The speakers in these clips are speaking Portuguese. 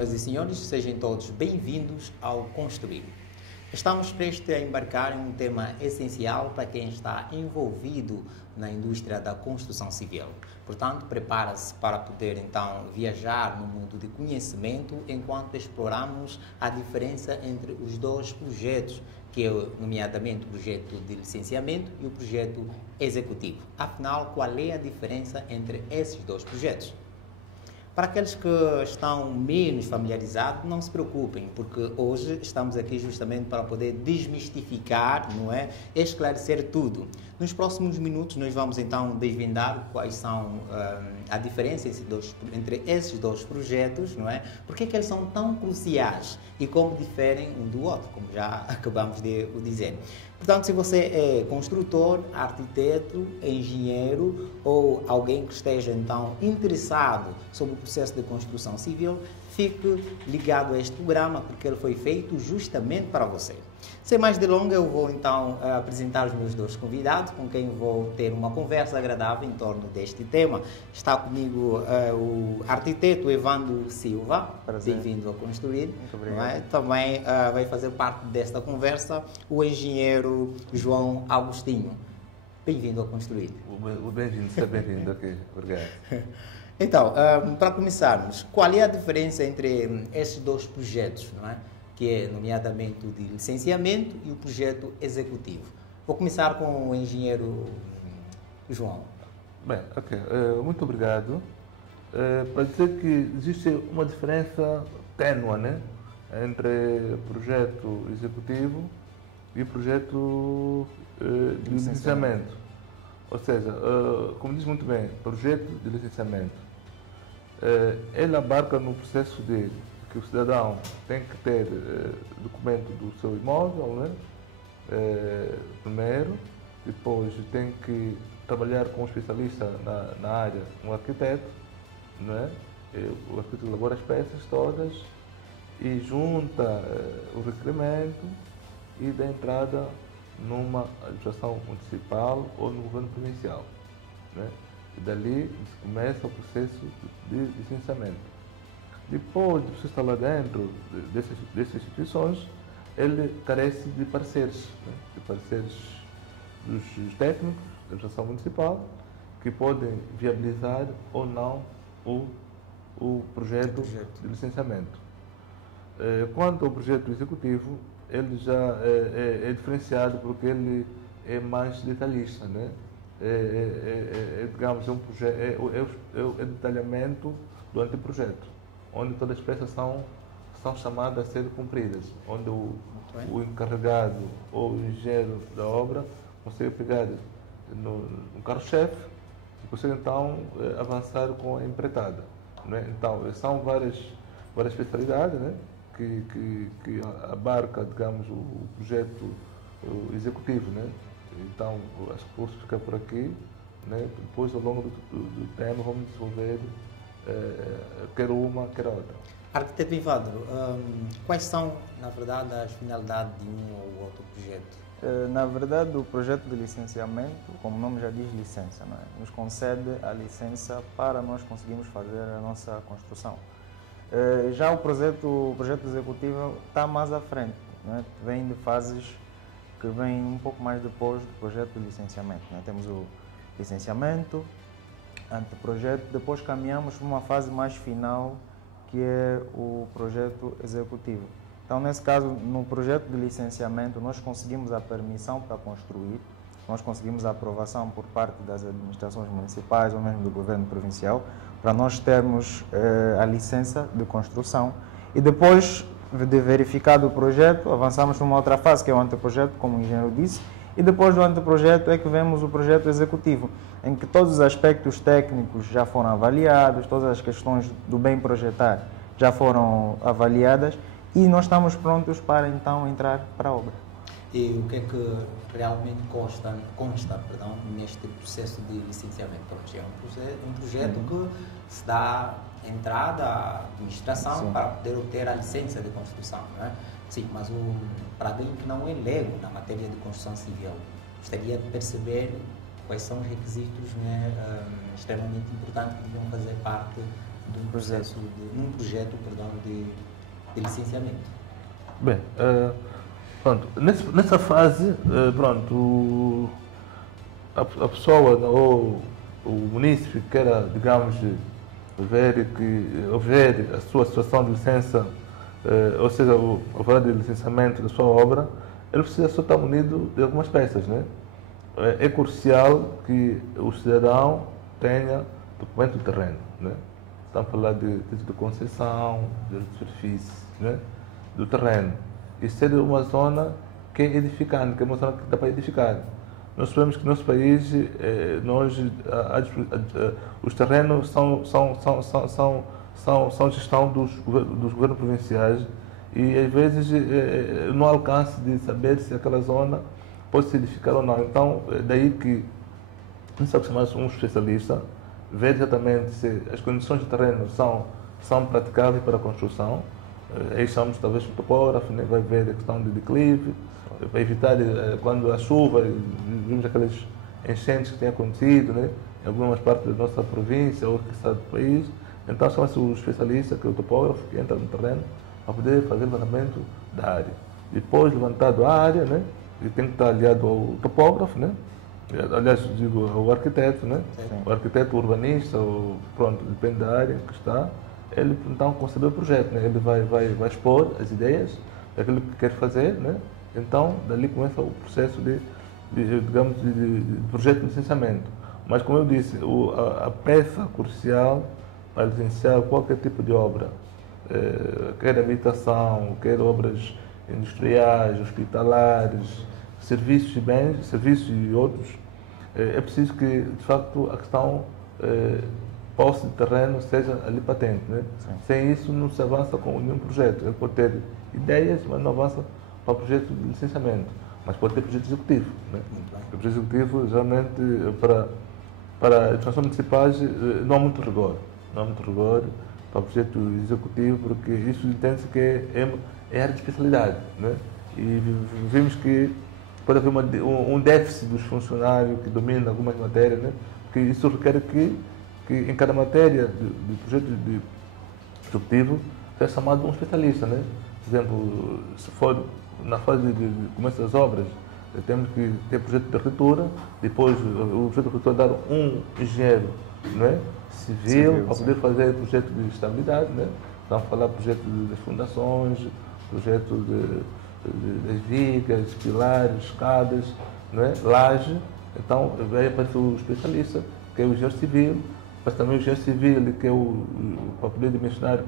Senhoras e senhores, sejam todos bem-vindos ao Construir. Estamos prestes a embarcar em um tema essencial para quem está envolvido na indústria da construção civil. Portanto, prepara-se para poder então viajar no mundo de conhecimento enquanto exploramos a diferença entre os dois projetos, que é nomeadamente o projeto de licenciamento e o projeto executivo. Afinal, qual é a diferença entre esses dois projetos? Para aqueles que estão menos familiarizados, não se preocupem, porque hoje estamos aqui justamente para poder desmistificar, não é? Esclarecer tudo. Nos próximos minutos nós vamos então desvendar quais são a diferença entre esses dois projetos, não é? Porque é que eles são tão cruciais e como diferem um do outro, como já acabamos de o dizer. Portanto, se você é construtor, arquiteto, engenheiro ou alguém que esteja então interessado sobre o processo de construção civil, fique ligado a este programa porque ele foi feito justamente para você. Sem mais delongas, eu vou então apresentar os meus dois convidados, com quem vou ter uma conversa agradável em torno deste tema. Está comigo o arquiteto Evandro Silva, bem-vindo ao Construir. Muito obrigado. Também vai fazer parte desta conversa o engenheiro João Agostinho. Bem-vindo ao Construir. Bem-vindo, seja bem-vindo aqui. Obrigado. Então, para começarmos, qual é a diferença entre esses dois projetos, não é? Que é nomeadamente o de licenciamento e o projeto executivo? Vou começar com o engenheiro João. Bem, ok. Muito obrigado. Para dizer que existe uma diferença ténue, né, entre projeto executivo e projeto de licenciamento. Ou seja, como diz muito bem, projeto de licenciamento, ele abarca no processo de que o cidadão tem que ter documento do seu imóvel, né? Primeiro, depois tem que trabalhar com um especialista na área, um arquiteto, né? O arquiteto elabora as peças todas e junta o requerimento e dá entrada numa administração municipal ou no governo provincial, né? E dali começa o processo de licenciamento. Depois de você estar lá dentro dessas instituições, ele carece de pareceres, né? De pareceres dos técnicos da administração municipal que podem viabilizar ou não o projeto de licenciamento. Quanto ao projeto executivo, ele já é diferenciado porque ele é mais detalhista, né? Digamos, é o detalhamento do anteprojeto, onde todas as peças são chamadas a ser cumpridas, onde o encarregado ou o engenheiro da obra consegue pegar no carro-chefe e consegue então avançar com a empreitada, né? Então, são várias especialidades, né, que abarca, digamos, o projeto executivo, né? Então, acho que posso ficar por aqui, né? Depois, ao longo do tema, vamos desenvolver quer uma, quer outra. Arquiteto Evandro, quais são, na verdade, as finalidades de um ou outro projeto? Na verdade, o projeto de licenciamento, como o nome já diz, licença, não é? Nos concede a licença para nós conseguirmos fazer a nossa construção. Já o projeto executivo está mais à frente, não é? Vem de fases que vêm um pouco mais depois do projeto de licenciamento, não é? Temos o licenciamento, anteprojeto, depois caminhamos para uma fase mais final, que é o projeto executivo. Então, nesse caso, no projeto de licenciamento, nós conseguimos a permissão para construir, nós conseguimos a aprovação por parte das administrações municipais ou mesmo do governo provincial, para nós termos a licença de construção. E depois de verificado o projeto, avançamos para uma outra fase, que é o anteprojeto, como o engenheiro disse, e depois do anteprojeto é que vemos o projeto executivo, em que todos os aspectos técnicos já foram avaliados, todas as questões do bem projetar já foram avaliadas e nós estamos prontos para então entrar para a obra. E o que é que realmente consta neste processo de licenciamento? É um projeto que se dá entrada à administração. Sim. Para poder obter a licença de construção, não é? Sim, mas para alguém que não é leigo na matéria de construção civil, gostaria de perceber quais são os requisitos, né, extremamente importantes que deviam fazer parte de um processo, num projeto, perdão, de licenciamento? Bem, pronto, nessa fase, pronto, a pessoa ou o munícipe que queira, digamos, ver a sua situação de licença, ou seja, o valor de licenciamento da sua obra, ele precisa só estar munido de algumas peças, né? É crucial que o cidadão tenha documento de terreno, né? Estamos a falar de título de concessão, de superfície, né? Do terreno. E ser uma zona que é edificante, que é uma zona que dá para edificar. Nós sabemos que no nosso país, os terrenos são gestão dos governos provinciais e às vezes não há alcance de saber se aquela zona pode se edificar ou não. Então, é daí que nós chamamos um especialista, ver exatamente se as condições de terreno são praticáveis para a construção. Aí chamamos talvez um topógrafo, né? Vai ver a questão de declive, para evitar quando a chuva, vimos aquelas enchentes que têm acontecido, né? Em algumas partes da nossa província ou que está do país. Então chama-se o especialista, que é o topógrafo, que entra no terreno para poder fazer o levantamento da área. Depois, levantado a área, né? Ele tem que estar aliado ao topógrafo, né? Aliás, digo, ao arquiteto, né? Sim. O arquiteto urbanista, ou, pronto, depende da área que está, ele então concebeu o projeto, né? Ele vai expor as ideias daquilo que quer fazer, né? Então, dali começa o processo digamos, de projeto de licenciamento. Mas, como eu disse, a peça crucial para licenciar qualquer tipo de obra, quer habitação, quer obras industriais, hospitalares, serviços e bens, serviços e outros, é preciso que, de facto, a questão posse de terreno seja ali patente, né? Sem isso não se avança com nenhum projeto. Ele pode ter ideias, mas não avança para o projeto de licenciamento. Mas pode ter projeto executivo, né? O projeto executivo, geralmente, para as instituições municipais, não há muito rigor. Não há muito rigor para o projeto executivo, porque isso entende-se que é área de especialidade, né? E vimos que pode haver um déficit dos funcionários que dominam algumas matérias, né? Porque isso requer que em cada matéria de projeto de executivo seja chamado um especialista, né? Por exemplo, se for na fase de começo das obras, temos que ter projeto de arquitetura, depois o projeto de arquitetura dar um engenheiro, não é? Civil, para poder fazer projeto de estabilidade, né? Estamos a falar projeto das fundações, projeto das vigas, pilares, escadas, não é? Laje. Então, vai aparecer o especialista, que é o engenheiro civil, mas também o engenheiro civil, que é para poder dimensionar,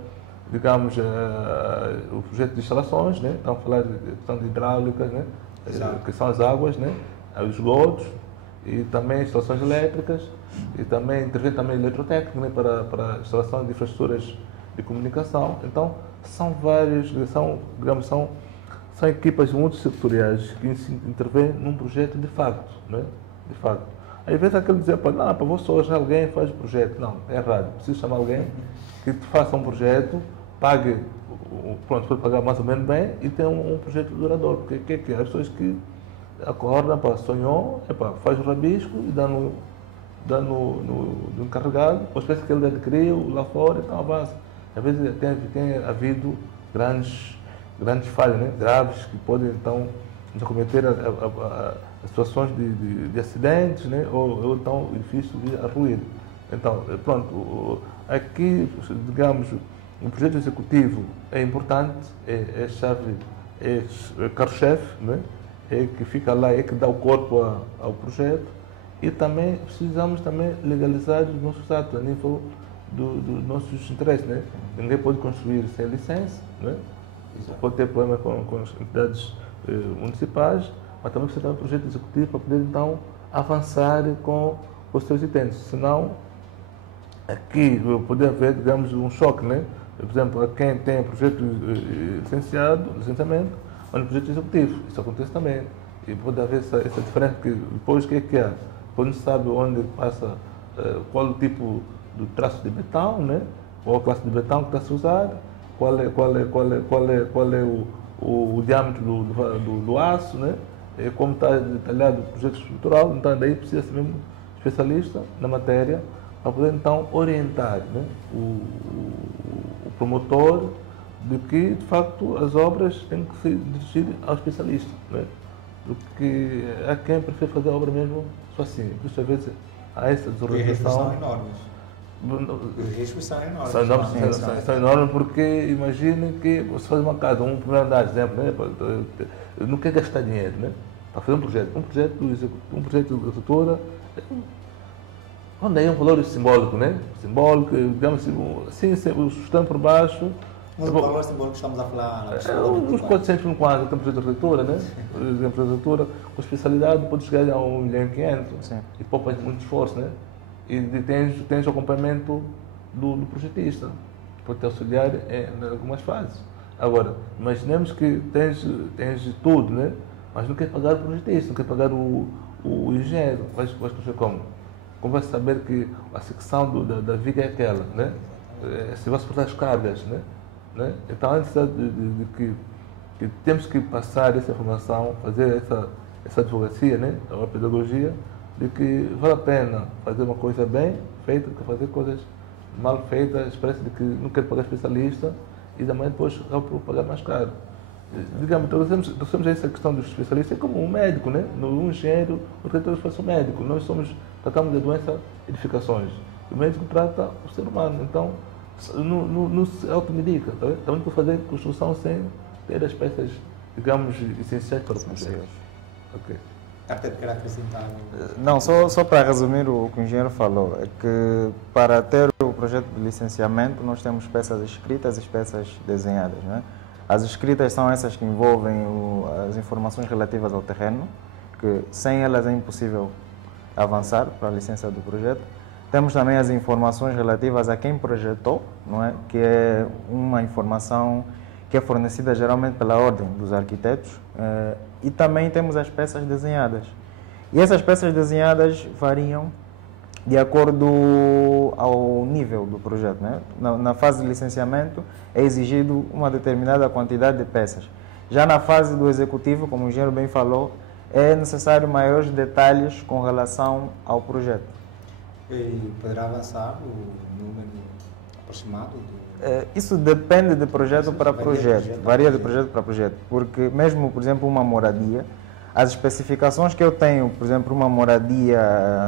digamos, o projeto de instalações, né? Estamos a falar de questão de hidráulicas, né? Que são as águas, né? Os esgotos, e também instalações elétricas, e também intervém também eletrotécnico, né? para a instalação de infraestruturas de comunicação. Então, são várias, digamos, são equipas multissetoriais que intervêm num projeto de facto, né? De facto. Às vezes aquele dizer, não, para você hoje alguém faz o projeto. Não, é errado. Preciso chamar alguém que te faça um projeto, pague, pronto, pode pagar mais ou menos bem e tenha um projeto duradouro. Porque o que é? As pessoas que acordam, sonhou, faz o rabisco e dá no encarregado, ou espécie que ele adquiriu lá fora, então avança. Às vezes tem havido grandes falhas, né? Graves, que podem então nos cometer a situações de acidentes, né? ou então edifícios de ruína. Então, pronto, aqui, digamos, o projeto executivo é importante, é chave, é carro-chefe, né? É que fica lá, é que dá o corpo ao projeto, e também precisamos também legalizar os nossos atos a nível dos nossos interesses, né? Ninguém pode construir sem licença, né? Pode ter problema com as entidades municipais, mas também precisa ter um projeto executivo para poder então avançar com os seus itens. Senão, aqui pode haver, digamos, um choque, né? Por exemplo, quem tem projeto licenciamento, mas no projeto executivo. Isso acontece também. E pode haver essa diferença, que depois o que é? Depois não se sabe onde passa, qual o tipo do traço de betão, né? Qual a classe de betão que está a se usar, qual é o diâmetro do aço, né? Como está detalhado o projeto estrutural. Então, daí precisa ser mesmo especialista na matéria para poder então orientar, né, o promotor de que, de facto, as obras têm que se dirigir ao especialista, né? Porque há quem prefere fazer a obra mesmo só assim. Por isso, às vezes, há essa E desorganização. são enormes. Os riscos são enormes. São enormes porque imagine que você faz uma casa, um primeiro andar, exemplo, né? Não quer gastar dinheiro, né? Para fazer um projeto de arquitetura, onde é um valor simbólico, né? Simbólico, digamos assim, sustando por baixo. Mas o valor simbólico que estamos a falar... Uns 400 mil quase, tem projeto de arquitetura, né? Por exemplo, de arquitetura, com especialidade, pode chegar a 1.500.000 e poupa muito esforço, né? E tens o acompanhamento do projetista, pode te auxiliar em algumas fases. Agora, imaginemos que tens tudo, né? Mas não quer pagar o projetista, não quer pagar o engenheiro. Vais construir como? Como vai saber que a secção da viga é aquela, né? Se vai suportar as cargas, né? Então, antes de que temos que passar essa informação, fazer essa advocacia, né? A pedagogia, de que vale a pena fazer uma coisa bem feita do que fazer coisas mal feitas, parece de que não quer pagar especialista e também depois acaba por pagar mais caro. Digamos, trouxemos essa questão dos especialistas como um médico, né? Um engenheiro, o arquiteto fosse um médico. Nós tratamos da doença edificações. O médico trata o ser humano. Então, não se automedica. Também por fazer construção sem ter as peças, digamos, essenciais para o projeto. Ok. Arquiteto, quer acrescentar? Não, só para resumir o que o engenheiro falou, é que para ter o projeto de licenciamento nós temos peças escritas e peças desenhadas, né? As escritas são essas que envolvem as informações relativas ao terreno, que sem elas é impossível avançar para a licença do projeto. Temos também as informações relativas a quem projetou, não é? Que é uma informação que é fornecida geralmente pela ordem dos arquitetos. E também temos as peças desenhadas. E essas peças desenhadas variam de acordo ao nível do projeto, né? Na fase de licenciamento é exigido uma determinada quantidade de peças. Já na fase do executivo, como o engenheiro bem falou, é necessário maiores detalhes com relação ao projeto. E poderá avançar o número aproximado? Isso depende de projeto para projeto, varia de projeto para projeto, porque mesmo, por exemplo, uma moradia, as especificações que eu tenho, por exemplo, uma moradia,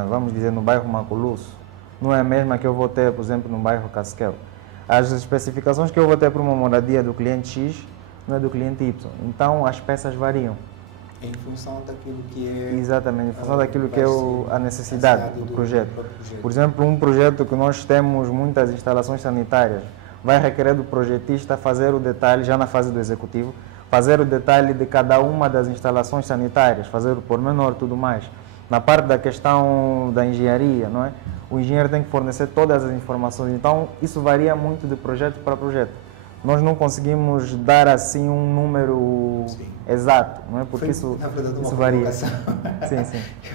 vamos dizer, no bairro Maculusso, não é a mesma que eu vou ter, por exemplo, no bairro Casquel. As especificações que eu vou ter para uma moradia do cliente X não é do cliente Y. Então, as peças variam. Em função daquilo que é... Exatamente, em função daquilo que é a necessidade do projeto. Por exemplo, um projeto que nós temos muitas instalações sanitárias, vai requerer do projetista fazer o detalhe, já na fase do executivo, fazer o detalhe de cada uma das instalações sanitárias, fazer o pormenor e tudo mais. Na parte da questão da engenharia, não é? O engenheiro tem que fornecer todas as informações. Então, isso varia muito de projeto para projeto. Nós não conseguimos dar assim um número exato, não é? Porque isso varia. Sim.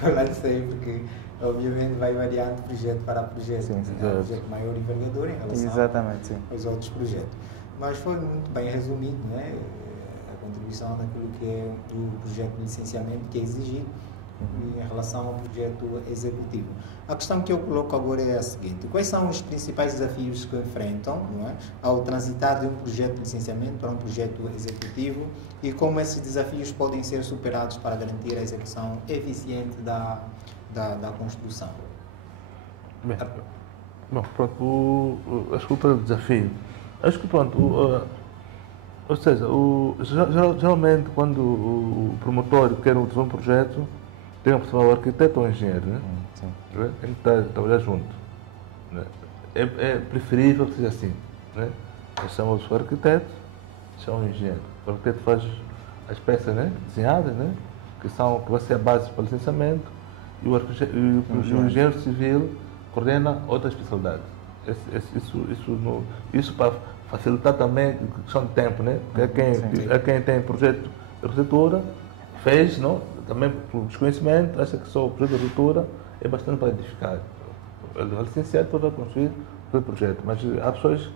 Eu lancei porque, obviamente, vai variar de projeto para projeto. Sim. Um projeto maior envergadura em relação aos outros projetos. Mas foi muito bem resumido, não é? A contribuição daquilo que é o projeto de licenciamento que é exigido em relação ao projeto executivo. A questão que eu coloco agora é a seguinte: quais são os principais desafios que enfrentam, não é, ao transitar de um projeto de licenciamento para um projeto executivo e como esses desafios podem ser superados para garantir a execução eficiente da construção? Bem, bom, pronto, acho que o desafio, acho que pronto, ou seja, geralmente quando o promotor quer um projeto, tem a opção o arquiteto ou o engenheiro, né? Tem que trabalhar junto. Né? É preferível que seja assim. Né? Chamamos o arquiteto, chamamos o engenheiro. O arquiteto faz as peças, né, desenhadas, né, que vai ser a base para o licenciamento, e o engenheiro civil coordena outra especialidade. Isso para facilitar também a questão de tempo, né? Quem tem projeto de arquitetura fez, não? Também por desconhecimento, acha que só o projeto de arquitetura é bastante para edificar. Ele vai licenciar, depois vai construir o projeto. Mas há pessoas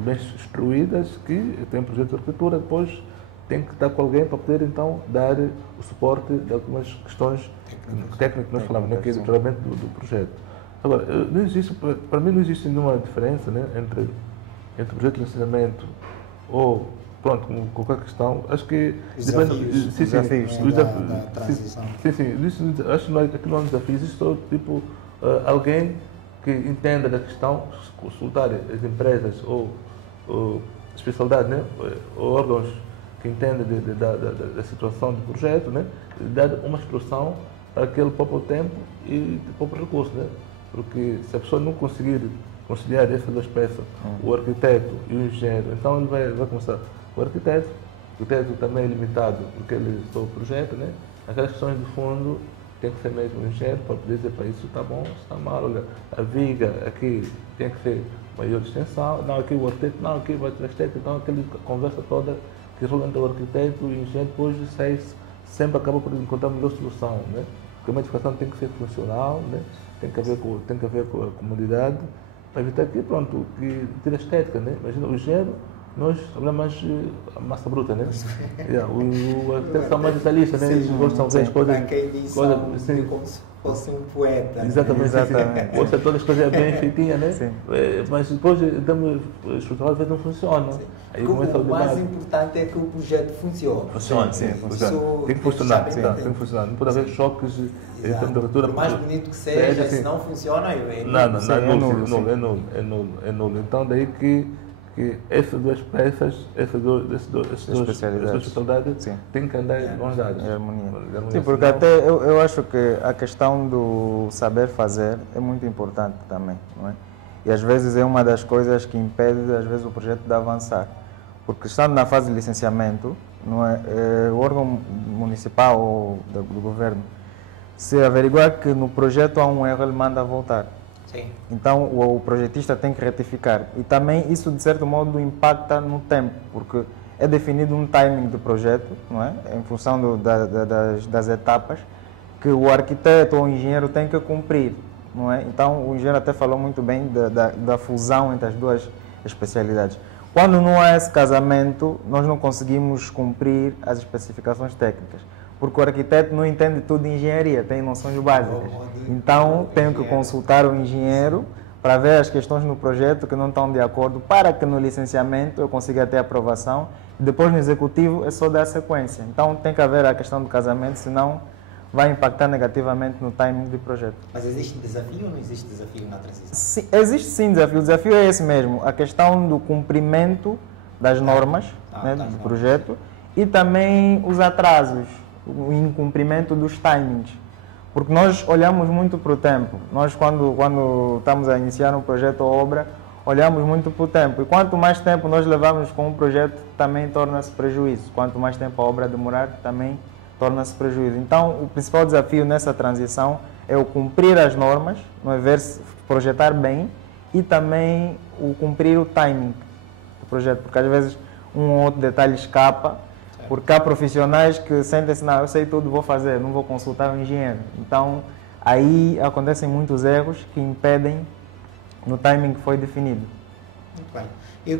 bem instruídas que têm projeto de arquitetura, depois tem que estar com alguém para poder então dar o suporte de algumas questões técnicas que nós falamos, né, que é o desenvolvimento do projeto. Agora, não existe, para mim não existe nenhuma diferença, né, entre projeto de licenciamento ou, pronto, como qualquer questão. Acho que os desafios da transição. Sim. Acho que aqui não é um desafio, existe só tipo alguém que entenda da questão, consultar as empresas ou especialidade, né, ou órgãos que entendem da situação do projeto, né, dar uma instrução para aquele pouco tempo e pouco recurso, né? Porque se a pessoa não conseguir conciliar essas duas peças, o arquiteto e o engenheiro, então ele vai começar. O arquiteto também é limitado porque ele só o projeto, né? Aquelas questões de fundo tem que ser mesmo o engenheiro para poder dizer para isso está bom, está mal, olha, a viga aqui tem que ser maior extensão, não, aqui o arquiteto, não, aqui vai ter estética, então aquela conversa toda que rola entre o arquiteto e o engenheiro, depois sempre acaba por encontrar a melhor solução, né? Porque uma edificação tem que ser funcional, né? Tem que haver com a comunidade, para evitar que, pronto, que tira a estética, né? Imagina, o engenheiro, nós trabalhamos mais a massa bruta, né? O arquiteto são mais detalhistas, né? Eles gostam das coisas. Assim, como se fosse um poeta. Exatamente. Gosta de todas as coisas bem feitinhas, né? Mas depois, em termos estrutural, às vezes não funciona. Aí começa o mais importante é que o projeto funcione. Funciona. Tem que funcionar. Não pode haver choques em termos de arquitetura. Por mais bonito que seja, se não funciona, é nulo. Então, daí que essas duas peças, essas duas especialidades têm que andar em mãos dadas. Sim, porque até eu acho que a questão do saber fazer é muito importante também, não é? E às vezes é uma das coisas que impede, às vezes, o projeto de avançar. Porque estando na fase de licenciamento, não é, o órgão municipal ou do governo, se averiguar que no projeto há um erro, ele manda voltar. Sim. Então o projetista tem que retificar. E também isso, de certo modo, impacta no tempo, porque é definido um timing do projeto, não é? Em função das etapas que o arquiteto ou o engenheiro tem que cumprir, não é? Então o engenheiro até falou muito bem da fusão entre as duas especialidades. Quando não há esse casamento, nós não conseguimos cumprir as especificações técnicas, porque o arquiteto não entende tudo de engenharia, tem noções básicas. Então, tenho que consultar o engenheiro para ver as questões no projeto que não estão de acordo, para que no licenciamento eu consiga ter aprovação. E depois, no executivo, é só dar sequência. Então, tem que haver a questão do casamento, senão vai impactar negativamente no timing do projeto. Mas existe desafio ou não existe desafio na transição? Sim, existe sim desafio. O desafio é esse mesmo, a questão do cumprimento das normas do projeto e também os atrasos, o incumprimento dos timings. Porque nós olhamos muito para o tempo. Nós, quando estamos a iniciar um projeto ou obra, olhamos muito para o tempo. E quanto mais tempo nós levamos com um projeto, também torna-se prejuízo. Quanto mais tempo a obra demorar, também torna-se prejuízo. Então, o principal desafio nessa transição é o cumprir as normas, não é, projetar bem, e também o cumprir o timing do projeto. Porque às vezes um ou outro detalhe escapa, porque há profissionais que sentem-se, não, eu sei tudo, vou fazer, não vou consultar o engenheiro. Então, aí acontecem muitos erros que impedem no timing que foi definido. Muito bem. E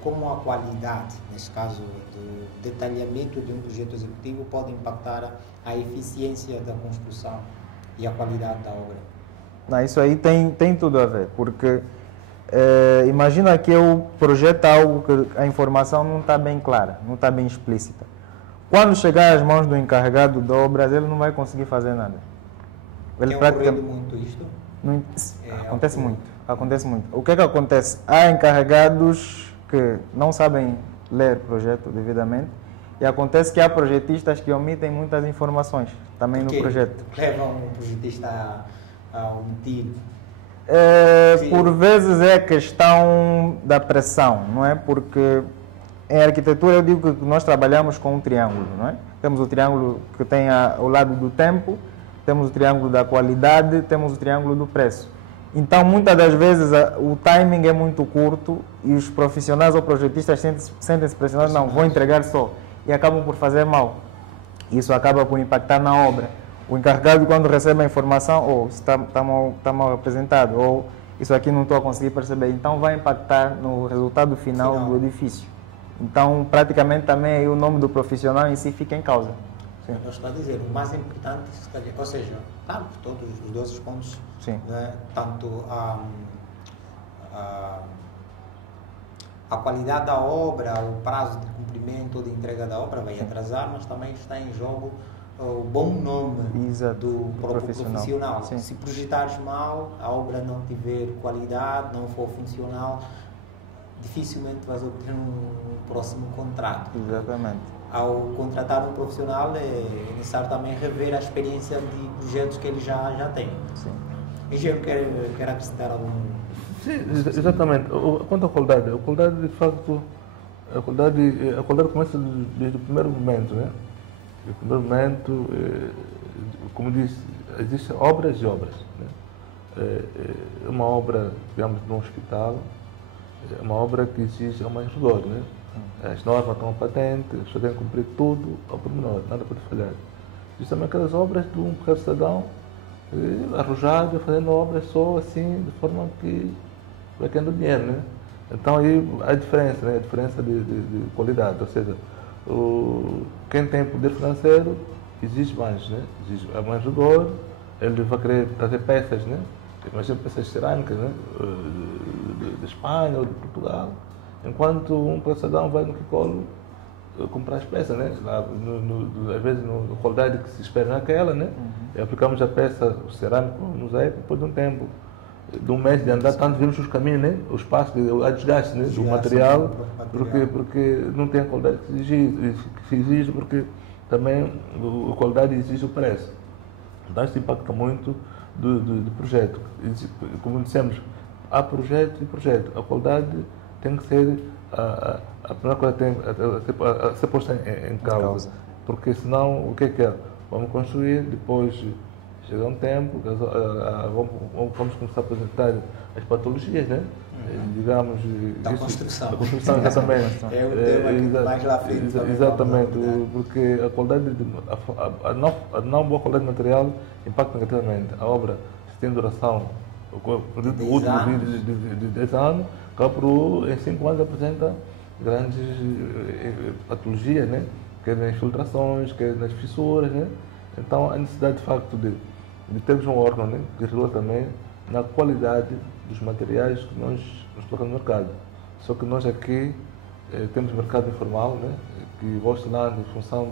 como a qualidade, neste caso, do detalhamento de um projeto executivo pode impactar a eficiência da construção e a qualidade da obra? Não, isso aí tem tudo a ver, porque imagina que eu projeto algo que a informação não está bem clara, não está bem explícita. Quando chegar às mãos do encarregado de obras, ele não vai conseguir fazer nada. Ele praticamente muito isto? Acontece muito. O que é que acontece? Há encarregados que não sabem ler o projeto devidamente e acontece que há projetistas que omitem muitas informações também no projeto. Levam um projetista a omitir? Por vezes é a questão da pressão, não é? Porque em arquitetura eu digo que nós trabalhamos com um triângulo, não é? Temos o triângulo que tem o lado do tempo, temos o triângulo da qualidade, temos o triângulo do preço. Então, muitas das vezes, o timing é muito curto e os profissionais ou projetistas sentem-se pressionados, não, vou entregar só, e acabam por fazer mal. Isso acaba por impactar na obra. O encarregado, quando recebe a informação, isso está mal apresentado, ou isso aqui não estou a conseguir perceber, então vai impactar no resultado final do edifício. Então, praticamente também aí o nome do profissional em si fica em causa. Sim. Eu estou a dizer, o mais importante, ou seja, claro, todos os 12 pontos, né, tanto a qualidade da obra, o prazo de cumprimento ou de entrega da obra vai atrasar, mas também está em jogo o bom nome do próprio profissional. Se projetares mal, a obra não tiver qualidade, não for funcional, dificilmente vais obter um próximo contrato. Exatamente. Ao contratar um profissional é necessário também rever a experiência de projetos que ele já tem. Sim. Engenheiro, quer acrescentar algum? Sim, exatamente. Quanto à qualidade de facto, a qualidade começa desde o primeiro momento, né? No primeiro momento, como disse, existem obras e obras. Né? Uma obra, digamos, de um hospital, é uma obra que exige mais rigor. Né? As normas estão patentes, as pessoas têm que cumprir tudo ao pormenor, nada pode falhar. Existem também aquelas obras de um pequeno cidadão arrojado, fazendo obras só assim, de forma que vai querendo dinheiro. Né? Então aí há diferença, né? A diferença de qualidade, ou seja, quem tem poder financeiro exige mais, né? Exige mais rigor, ele vai querer trazer peças, né? Imagina peças cerâmicas, né? De Espanha ou de Portugal, enquanto um cidadão vai no Kikolo comprar as peças, né? Lá, às vezes na qualidade que se espera naquela, né? E aplicamos a peça cerâmica no mosaico depois de um tempo, de um mês de andar, tanto vimos os caminhos, né? O espaço, a desgaste, né? Do material, porque não tem a qualidade que se exige, porque também a qualidade exige o preço. Então isso impacta muito do projeto. Como dissemos, há projeto e projeto. A qualidade tem que ser a primeira coisa tem a ser posta em causa. Porque senão, o que é? Vamos construir, depois chega um tempo, vamos começar a apresentar as patologias, né? Digamos, da construção. Da construção, exatamente. É o tema que mais lá frente. Exatamente, porque a qualidade, a não boa qualidade de material impacta negativamente. A obra, se tem duração, o último de 10 anos, acaba por, em 5 anos, apresenta grandes patologias, né? Quer nas infiltrações, quer nas fissuras, né? Então, a necessidade, de facto, de termos um órgão, né, que regula também na qualidade dos materiais que nós nos colocamos no mercado. Só que nós aqui temos mercado informal, né, que vai oscilando em função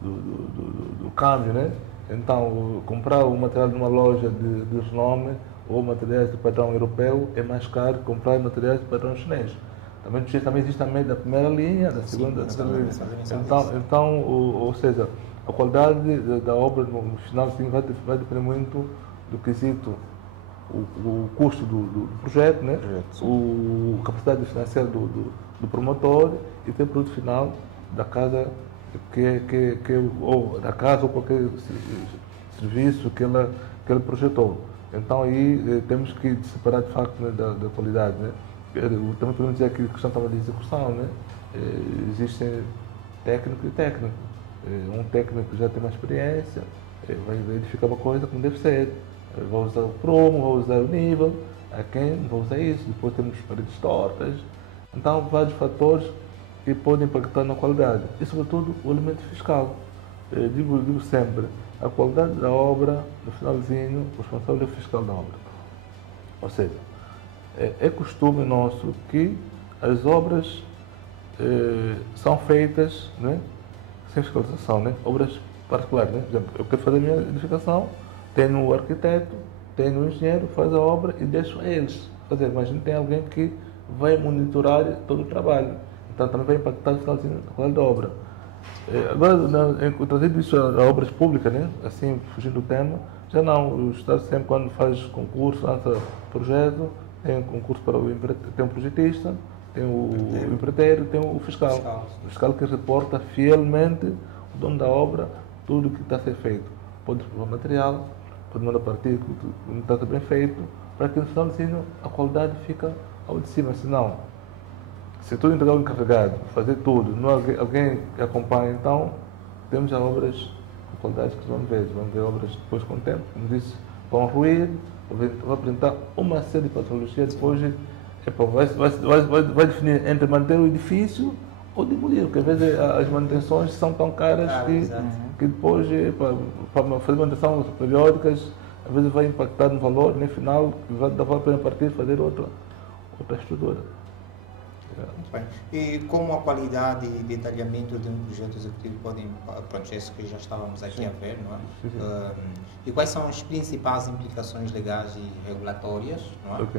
do câmbio, né? Então, comprar o material de uma loja de renome ou materiais de padrão europeu é mais caro que comprar materiais de padrão chinês. Também existe também da primeira linha, da segunda, da terceira linha. Então, ou seja, a qualidade da obra no final vai depender muito do quesito, o custo do projeto, né? A capacidade financeira do promotor e ter o produto final da casa ou da casa ou qualquer serviço que ele projetou. Então aí temos que separar de facto, né, da qualidade, né? Também podemos dizer que a questão estava de execução, né? Existem técnico e técnico. Um técnico já tem uma experiência, vai verificar uma coisa como deve ser, vai usar o cromo, vai usar o nível, a quem vai usar isso, depois temos paredes tortas. Então, vários fatores que podem impactar na qualidade e, sobretudo, o elemento fiscal. Digo sempre, a qualidade da obra, no finalzinho, o responsável é o fiscal da obra. Ou seja, é costume nosso que as obras são feitas, né, sem fiscalização, né? Obras particulares, né? Por exemplo, eu quero fazer a minha edificação, tenho o arquiteto, tenho o engenheiro, faz a obra e deixo a eles fazer. Mas não tem alguém que vai monitorar todo o trabalho. Então também vai impactar no finalzinho na qualidade da obra. Agora, trazendo isso a obras públicas, né? Assim, fugindo do tema, já não. O Estado sempre, quando faz concurso, lança projeto, tem um concurso para tem um projetista, tem o empreiteiro, tem o fiscal. O fiscal que reporta fielmente o dono da obra, tudo o que está a ser feito. Pode provar material, pode mandar partir que não está bem feito, para que no final a qualidade fica ao de cima. Senão, se tudo entregar o encarregado, fazer tudo, não há alguém que acompanha, então temos já obras de qualidade que vamos ver obras depois com o tempo, como disse, vão ruir, vai apresentar uma série de patologias, depois vai definir entre manter o edifício ou demolir, porque às vezes as manutenções são tão caras que depois, para fazer manutenções periódicas, às vezes vai impactar no valor, no final, vai dar a pena partir fazer outra estrutura. Muito bem. E como a qualidade e detalhamento de um projeto executivo podem, pronto, isso que já estávamos aqui a ver, não é? E quais são as principais implicações legais e regulatórias, não é? Que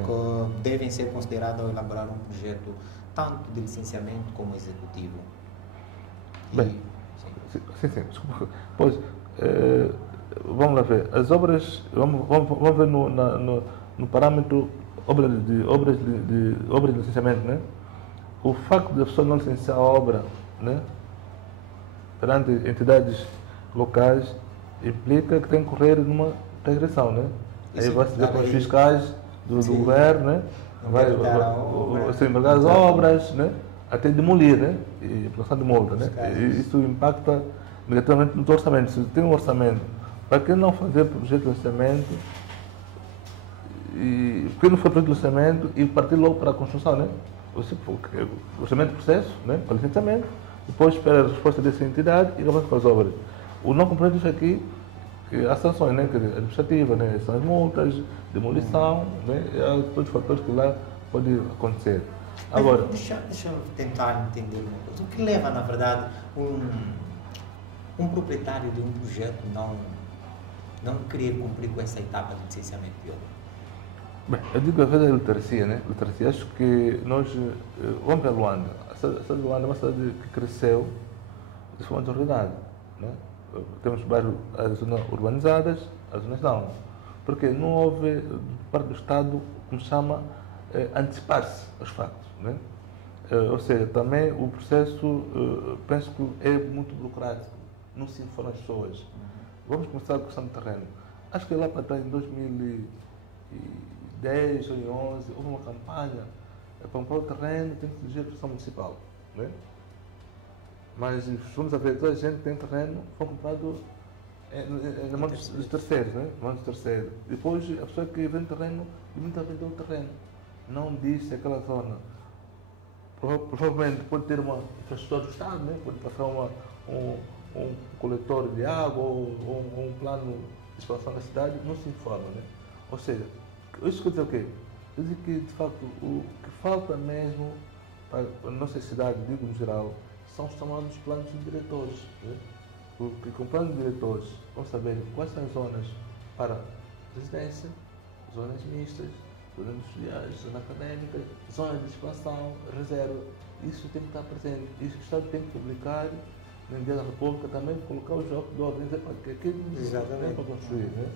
devem ser consideradas ao elaborar um projeto tanto de licenciamento como executivo? Bem, sim, desculpa. Pois, vamos lá ver. As obras, vamos ver no parâmetro obras de licenciamento, né? O facto de a pessoa não licenciar a obra, né, perante entidades locais implica que tem que correr numa regressão, né? Aí vai se ver com os fiscais do governo, né? Vai embargar as obras, né? Até demolir, né? E aplicação de multa, né? E isso impacta negativamente no orçamento. Se tem um orçamento, para que não fazer projeto de licenciamento porque não foi projeto de licenciamento e partir logo para a construção, né? O orçamento de processo, né? Para licenciamento, depois espera a resposta dessa entidade e avança para as obras. O não cumprimento disso aqui, há sanções, né? Administrativas, né? São as multas, demolição, né? Há todos os fatores que lá podem acontecer. Agora, deixa eu tentar entender uma coisa. O que leva, na verdade, um proprietário de um projeto não querer cumprir com essa etapa de licenciamento de obra? Bem, eu digo a vez da literacia, né? Literacia, acho que nós vamos para Luanda. A cidade de Luanda é uma cidade que cresceu de forma desordenada, né? Temos várias zonas urbanizadas, as zonas não. Porque não houve, parte do Estado, como se chama, antecipar-se aos factos, né? Ou seja, também o processo, penso que é muito burocrático, não se informa as pessoas. Vamos começar com a questão do terreno. Acho que lá para trás, em 2010 ou 2011, houve uma campanha para comprar o terreno, tem que exigir a Constituição Municipal, né? Mas vamos a ver, toda a gente tem terreno, foi comprado na mão dos terceiros, né? Na mão dos terceiros. Depois, a pessoa que vende terreno, limita a vender o terreno. Não diz se aquela zona provavelmente pode ter uma infraestrutura do Estado, né? Pode passar um coletor de água ou um plano de expansão da cidade, não se informa, né? Ou seja, isso quer dizer o quê? Quer dizer que, de facto, o que falta mesmo para a nossa cidade, digo no geral, são os chamados planos diretores, né? Porque com planos diretores vamos saber quais são as zonas para residência, zonas mistas, zonas industriais, zona académica, zonas de expansão, reserva. Isso tem que estar presente. Isso o Estado tem que publicar na Dia da República, também colocar os jogos de ordem, para que aquele é para construir, né?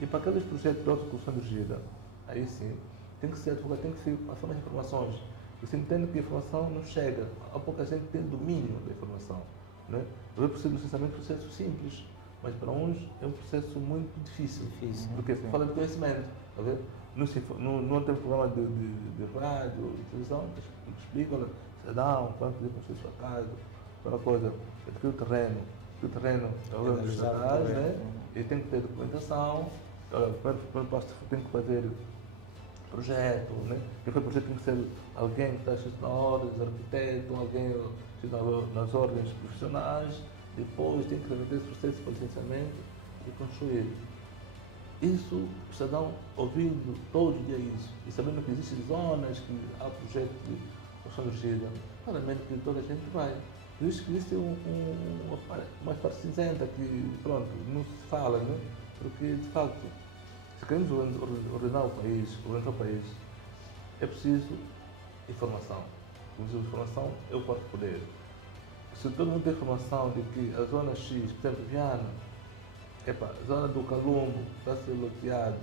E para aqueles projetos de autoconstrução dirigida, aí sim, tem que ser advogado, tem que ser passar mais informações. Você entende que a informação não chega, há pouca gente que tem domínio da informação, né? Eu preciso de licenciamento, processo simples, mas para uns é um processo muito difícil, porque fala de conhecimento, tá vendo? Não tem programa de rádio, de televisão, explica, olha, cidadão, quanto de construir sua casa, aquela coisa, adquirir o terreno é o dos cidadãos, né? E tem que ter documentação, primeiro passo tem que fazer projeto, né? Depois o projeto tem que ser alguém que está escrito na ordem, arquiteto, alguém escrito nas ordens profissionais, depois tem que remeter esse processo para licenciamento e construir. Isso, o cidadão ouvindo todo dia isso, e sabendo que existem zonas, que há projetos de construção dirigida, claramente que toda a gente vai. Por isso que existe uma parte cinzenta que, pronto, não se fala, né? Porque, de facto, se queremos ordenar o país, é preciso informação. Como diz, informação é o quarto poder. Se todo mundo tem informação de que a zona X, por exemplo, Viana, a zona do Calumbo está a ser loteado,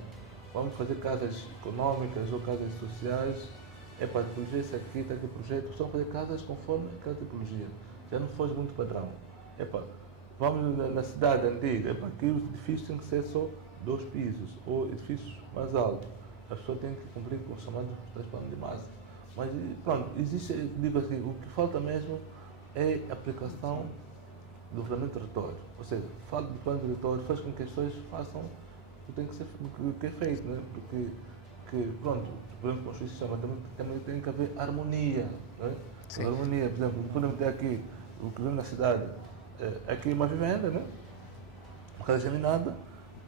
vamos fazer casas econômicas ou casas sociais, a tipologia esse aqui, está aqui o projeto, só fazer casas conforme aquela tipologia. Já não foge muito padrão. Vamos na cidade antiga, aqui os edifícios têm que ser só 2 pisos, ou edifícios mais altos. A pessoa tem que cumprir com o chamado transplante de massa. Mas, pronto, existe, digo assim, o que falta mesmo é a aplicação do ordenamento do território. Ou seja, falta do plano diretório faz com que as pessoas façam o que tem que ser o que é feito, né? Porque, pronto, por exemplo, a Constituição também tem que haver harmonia, né? Sim. A harmonia, por exemplo, podemos ter aqui, o que vemos na cidade, aqui uma vivenda, né? Uma casa geminada,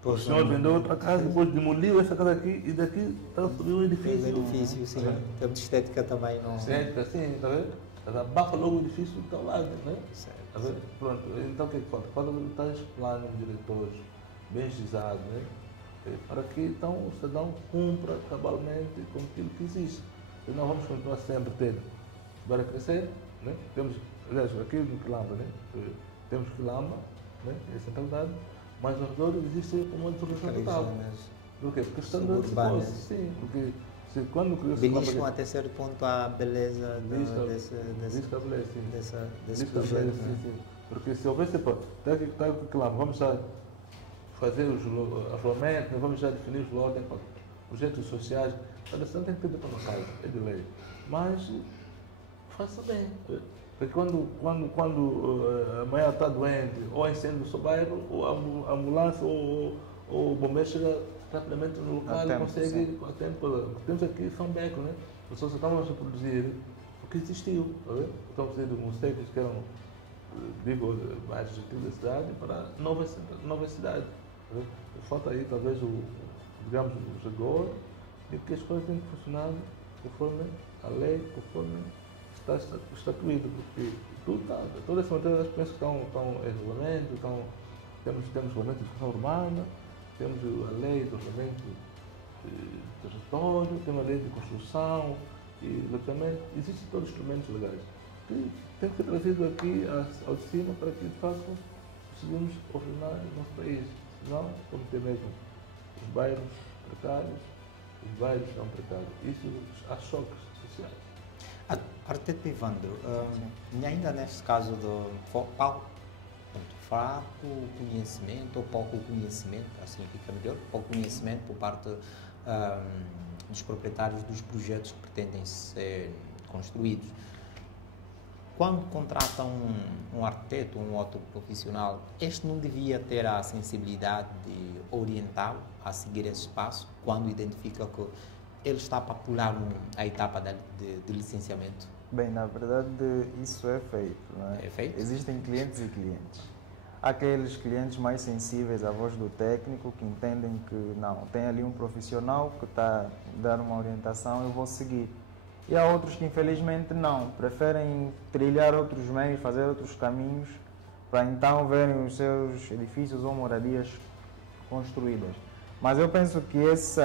o senhor vendeu outra casa, depois demoliu essa casa aqui e daqui está subiu um edifício. Um edifício, sim. Em termos de estética também não. Estética, sim, está vendo? Abafa logo o edifício do teu lado, né? Certo. Tá vendo? Pronto, então o que é que falta? Falta tais planos diretores bem gizados, né? Para que então o cidadão cumpra cabalmente com aquilo que existe. Senão vamos continuar sempre tendo para crescer, né? Temos, aliás, aqui no Quilamba, né? Temos Quilamba, né? É a centralidade, mas ao redor existe uma desorganização total. Por quê? Porque estão suburbanas. sim, porque quando criou-se beliscam até certo ponto a beleza desse projeto. Sim. Porque se houvesse, está aqui, claro, vamos já fazer os afloramentos, vamos já definir os lotes, projetos sociais, a decisão tem que ter depois na casa, é de lei. Mas faça bem. Porque quando a mãe está doente, ou incêndio no seu bairro, ou a ambulância, ou o bombeiro chega rapidamente no local e consegue a tempo. O que temos aqui são becos, né? As pessoas estão a reproduzir o que existiu. Estão a fazer conceitos que eram, digo, bairros da cidade para novas cidades. Falta aí talvez digamos, o rigor de que as coisas têm que funcionar conforme a lei, conforme está estatuído, porque toda essa matéria das penso que estão em regulamento, temos regulamento de educação urbana, temos a lei do regulamento de território, temos a lei de construção e loteamento, existem todos os instrumentos legais que têm que ser trazidos aqui ao de cima para que de facto conseguimos ordenar o nosso país. Senão, vamos ter mesmo os bairros precários, os bairros não precários. Isso há choques sociais. Arquiteto Ivandro, ainda neste caso do fraco conhecimento ou pouco conhecimento, assim fica melhor, pouco conhecimento por parte dos proprietários dos projetos que pretendem ser construídos. Quando contratam um arquiteto ou um outro profissional, este não devia ter a sensibilidade de orientá-lo a seguir esse espaço quando identifica que ele está para pular a etapa de licenciamento? Bem, na verdade, isso é feito. Não é? É feito? Existem clientes e clientes. Há aqueles clientes mais sensíveis à voz do técnico que entendem que não, tem ali um profissional que está a dar uma orientação, eu vou seguir. E há outros que infelizmente não, preferem trilhar outros meios, fazer outros caminhos, para então verem os seus edifícios ou moradias construídas. Mas eu penso que esse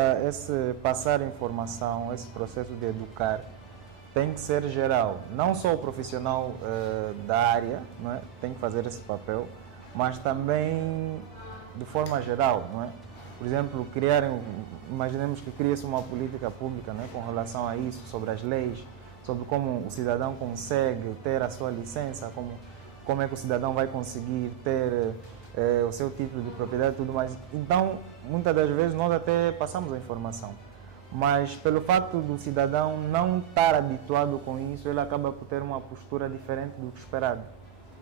passar informação, esse processo de educar, tem que ser geral. Não só o profissional da área, não é? Tem que fazer esse papel, mas também de forma geral, não é? Por exemplo, imaginemos que cria-se uma política pública, não é? Com relação a isso, sobre as leis, sobre como o cidadão consegue ter a sua licença, como é que o cidadão vai conseguir ter o seu título de propriedade e tudo mais. Então, muitas das vezes nós até passamos a informação, mas pelo fato do cidadão não estar habituado com isso, ele acaba por ter uma postura diferente do que esperado.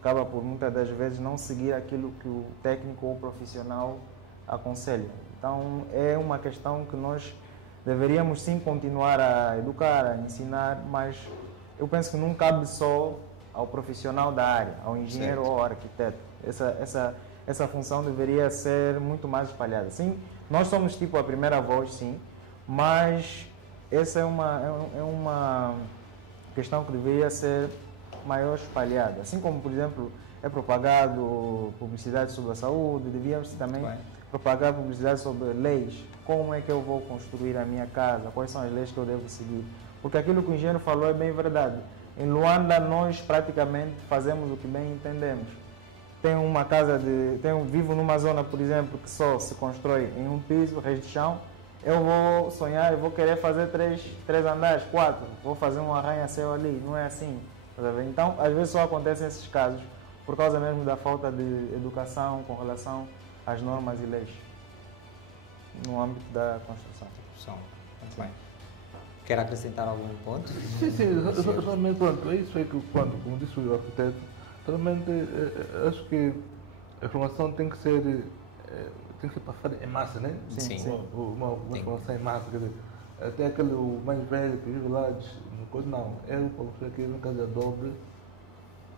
Acaba por muitas das vezes não seguir aquilo que o técnico ou o profissional aconselha. Então, é uma questão que nós deveríamos sim continuar a educar, a ensinar, mas eu penso que não cabe só ao profissional da área, ao engenheiro ou ao arquiteto. Essa função deveria ser muito mais espalhada. Sim, nós somos tipo a primeira voz, sim, mas essa é uma questão que deveria ser maior espalhada. Assim como, por exemplo, é propagado publicidade sobre a saúde, devíamos também propagar publicidade sobre leis. Como é que eu vou construir a minha casa? Quais são as leis que eu devo seguir? Porque aquilo que o engenheiro falou é bem verdade. Em Luanda, nós praticamente fazemos o que bem entendemos. Vivo numa zona, por exemplo, que só se constrói em um piso, resto de chão. Eu vou sonhar, eu vou querer fazer três andares, 4. Vou fazer um arranha-céu ali. Não é assim. Então, às vezes só acontecem esses casos por causa mesmo da falta de educação com relação às normas e leis no âmbito da construção. Muito bem. Quer acrescentar algum ponto? Sim, realmente, pronto, é isso aí que, como disse o arquiteto, realmente acho que a informação tem que ser passada em massa, né? Sim. Uma informação em massa, quer dizer, Até aquele o mais velho que vive lá diz, não, eu para construir aqui na casa de adobe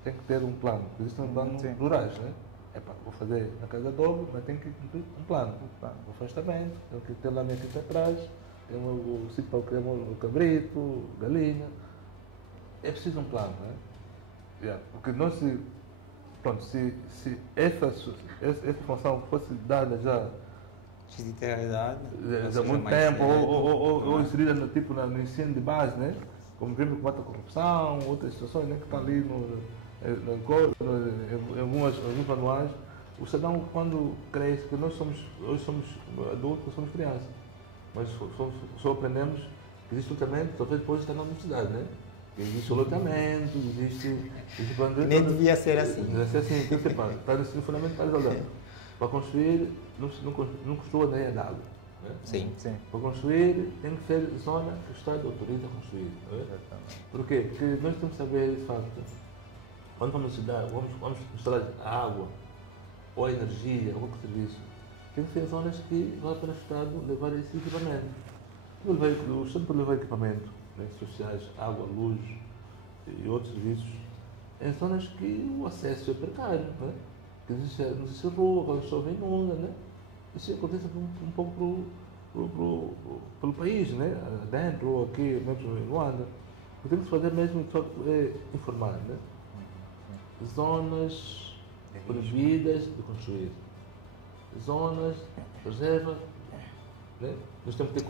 tem que ter um plano. Existem planos rurais, né? Vou fazer na casa de adobe, mas tem que cumprir um plano. O afastamento, tenho que ter lá minha quinta atrás, tem o sítio para criar o cabrito, galinha. É preciso um plano, né? Porque não se. Pronto, se essa função fosse dada já há muito tempo, ou inserida no ensino de base, né? Como vimos combate à corrupção, outras situações, né, que estão ali em alguns manuais, o cidadão, quando cresce, que hoje somos adultos, somos crianças, mas só aprendemos que existe lutamento, talvez depois está na universidade, né? Existe o loteamento, existe nem devia ser assim. Devia ser assim, tem que ser para no ensino fundamental, olha, para construir, não construa na área d'água. Né? Sim. Para construir, tem que ser zona que o Estado autoriza a construir. Por quê? Porque nós temos que saber, de facto, quando vamos misturar a água, ou a energia, ou qualquer serviço, tem que ser zonas que vá para o Estado levar esse equipamento. O Estado pode levar equipamento, né, sociais, água, luz e outros serviços, em zonas que o acesso é precário, né? Que não existe rua, quando chove inunda, né? Isso acontece um pouco pelo país, né? Dentro ou aqui, mesmo em Luanda. O que temos que fazer mesmo é informar, né? Zonas proibidas de construir, zonas de reserva, né? Nós temos que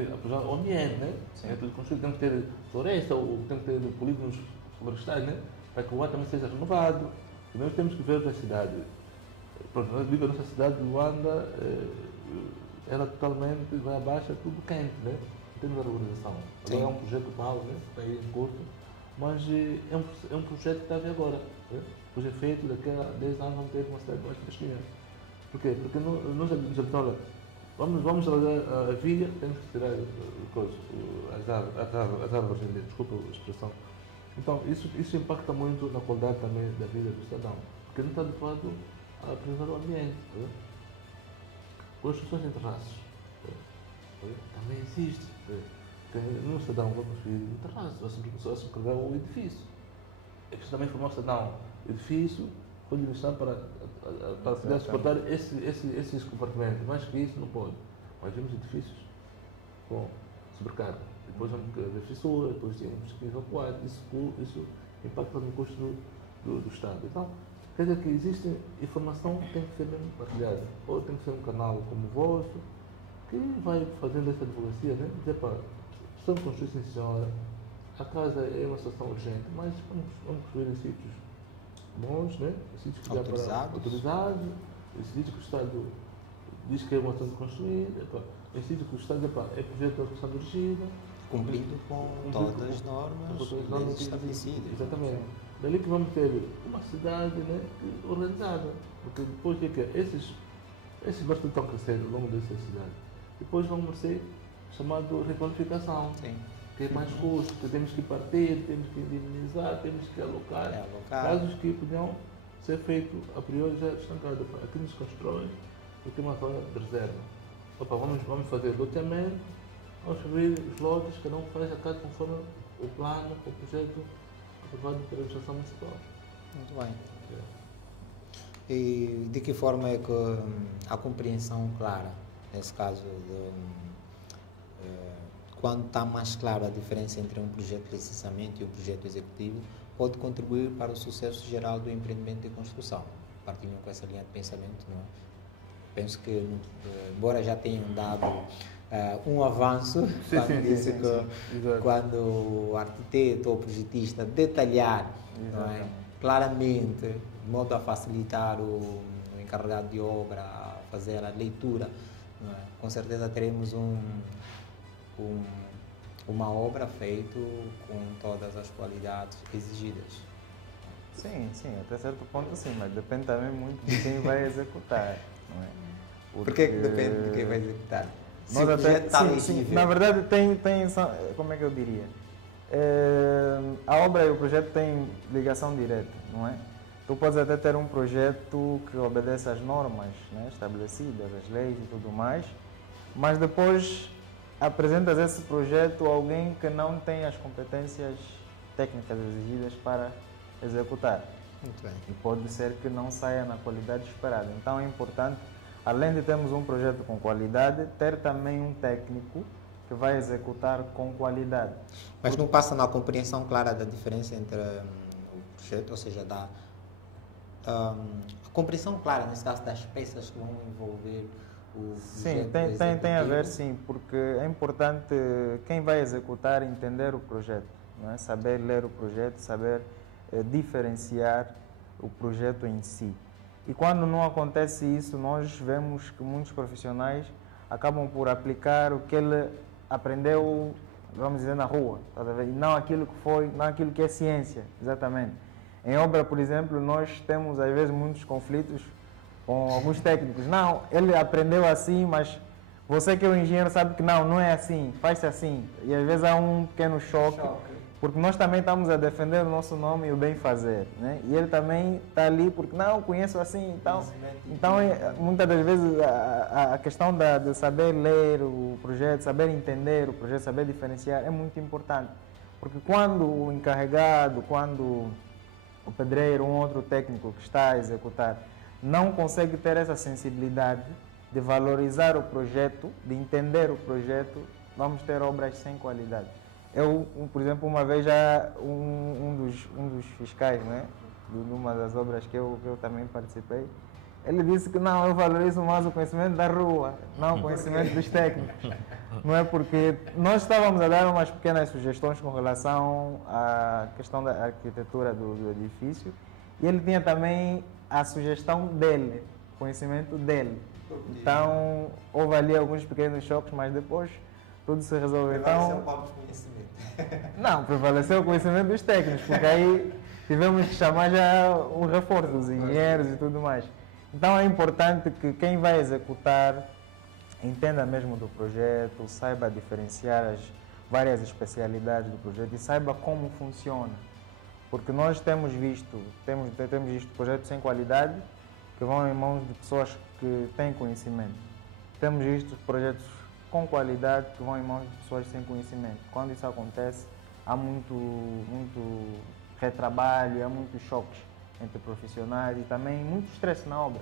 apoiar o ambiente, né? Temos que ter floresta, ou temos que ter polígonos florestais, né? Para que o ar também seja renovado. E nós temos que ver a cidade. Pronto, nós vivemos a nossa cidade de Luanda, ela totalmente vai abaixo, é tudo quente, né? Não temos a regularização. Agora é um projeto mau, né? Está aí em curso, mas é um projeto que está a ver agora. Né? Depois é feito, daqui a 10 anos vamos ter uma cidade mais fresquinha. Por quê? Porque nós habitamos, vamos a viga, temos que tirar as árvores, desculpa a expressão. Então, isso impacta muito na qualidade também da vida do cidadão, porque não está habituado a preservar o ambiente. Né? Construções em terraços também existe. No cidadão vai construir um terraço, só se criar o edifício. É preciso também informar o cidadão. O edifício foi dimensionado para poder suportar esses compartimentos. Mais que isso, não pode. Mas temos edifícios com sobrecarga. Depois vamos haver fissura, depois temos que evacuar. Isso impacta no custo do Estado. Então, quer dizer que existe informação que tem que ser mesmo partilhada. Ou tem que ser um canal como o vosso, que vai fazendo essa advocacia, né? Dizer, pá, precisamos construir, sim senhora, a casa é uma situação urgente, mas vamos construir em sítios bons, né? Em sítios que autorizados, em sítios que o Estado diz que é uma situação de construir, em sítios que o Estado é projeto de construção dirigida, cumprindo com todas as normas estabelecidas. Exatamente. Dali que vamos ter uma cidade, né, organizada, porque depois esses bairros que estão crescendo ao longo dessa cidade, depois vão ser chamado requalificação. Sim. Que é mais custo, que temos que partir, temos que indemnizar, temos que alocar. Casos que podiam ser feitos a priori já estancados. Aqui nos constrói e tem uma zona de reserva. Vamos fazer loteamento, vamos abrir os lotes, cada um faz a casa conforme o plano, o projeto aprovado pela administração municipal. Muito bem. E de que forma é que a compreensão clara, nesse caso, quando está mais clara a diferença entre um projeto de licenciamento e um projeto executivo, pode contribuir para o sucesso geral do empreendimento de construção? Partilham com essa linha de pensamento, não é? Penso que, embora já tenham dado um avanço, quando o arquiteto ou o projetista detalhar, não é, claramente, de modo a facilitar o encarregado de obra a fazer a leitura, não é? Com certeza teremos uma obra feita com todas as qualidades exigidas. Sim, até certo ponto sim, mas depende também muito de quem vai executar, não é? Por que depende de quem vai executar? Se o projeto está legível. Na verdade tem, como é que eu diria? A obra e o projeto têm ligação direta, não é? Tu podes até ter um projeto que obedece às normas, né, estabelecidas, as leis e tudo mais, mas depois apresentas esse projeto a alguém que não tem as competências técnicas exigidas para executar. Muito bem. E pode ser que não saia na qualidade esperada. Então é importante, além de termos um projeto com qualidade, ter também um técnico que vai executar com qualidade. Mas não passa na compreensão clara da diferença entre o projeto, ou seja, a compreensão clara, nesse caso, das peças que vão envolver o Sim, projeto tem a ver executivo? sim, porque é importante quem vai executar entender o projeto, não é? Saber ler o projeto, saber diferenciar o projeto em si. E quando não acontece isso, nós vemos que muitos profissionais acabam por aplicar o que ele aprendeu, vamos dizer, na rua, tá a ver? E não aquilo que foi, não aquilo que é ciência, exatamente. Em obra, por exemplo, nós temos às vezes muitos conflitos com alguns técnicos. Não, ele aprendeu assim, mas você que é o engenheiro sabe que não é assim, faz-se assim. E às vezes há um pequeno choque, porque nós também estamos a defender o nosso nome e o bem fazer, né? E ele também está ali porque não, conheço assim, então muitas das vezes a questão de saber ler o projeto, saber entender o projeto, saber diferenciar é muito importante, porque quando o encarregado, quando o pedreiro, um outro técnico que está a executar, não consegue ter essa sensibilidade de valorizar o projeto, de entender o projeto, vamos ter obras sem qualidade. Eu, por exemplo, uma vez já um dos fiscais, né, de uma das obras que eu também participei, ele disse que não, eu valorizo mais o conhecimento da rua, não o conhecimento dos técnicos. Não é porque nós estávamos a dar umas pequenas sugestões com relação à questão da arquitetura do edifício e ele tinha também a sugestão dele, o conhecimento dele. Então, houve ali alguns pequenos choques, mas depois tudo se resolveu. Então, não, prevaleceu o conhecimento dos técnicos, porque aí tivemos que chamar já um reforço dos engenheiros e tudo mais. Então é importante que quem vai executar entenda mesmo do projeto, saiba diferenciar as várias especialidades do projeto e saiba como funciona. Porque nós temos visto projetos sem qualidade que vão em mãos de pessoas que têm conhecimento. Temos visto projetos com qualidade que vão em mãos de pessoas sem conhecimento. Quando isso acontece, há muito retrabalho, há muitos choques entre profissionais e também muito estresse na obra.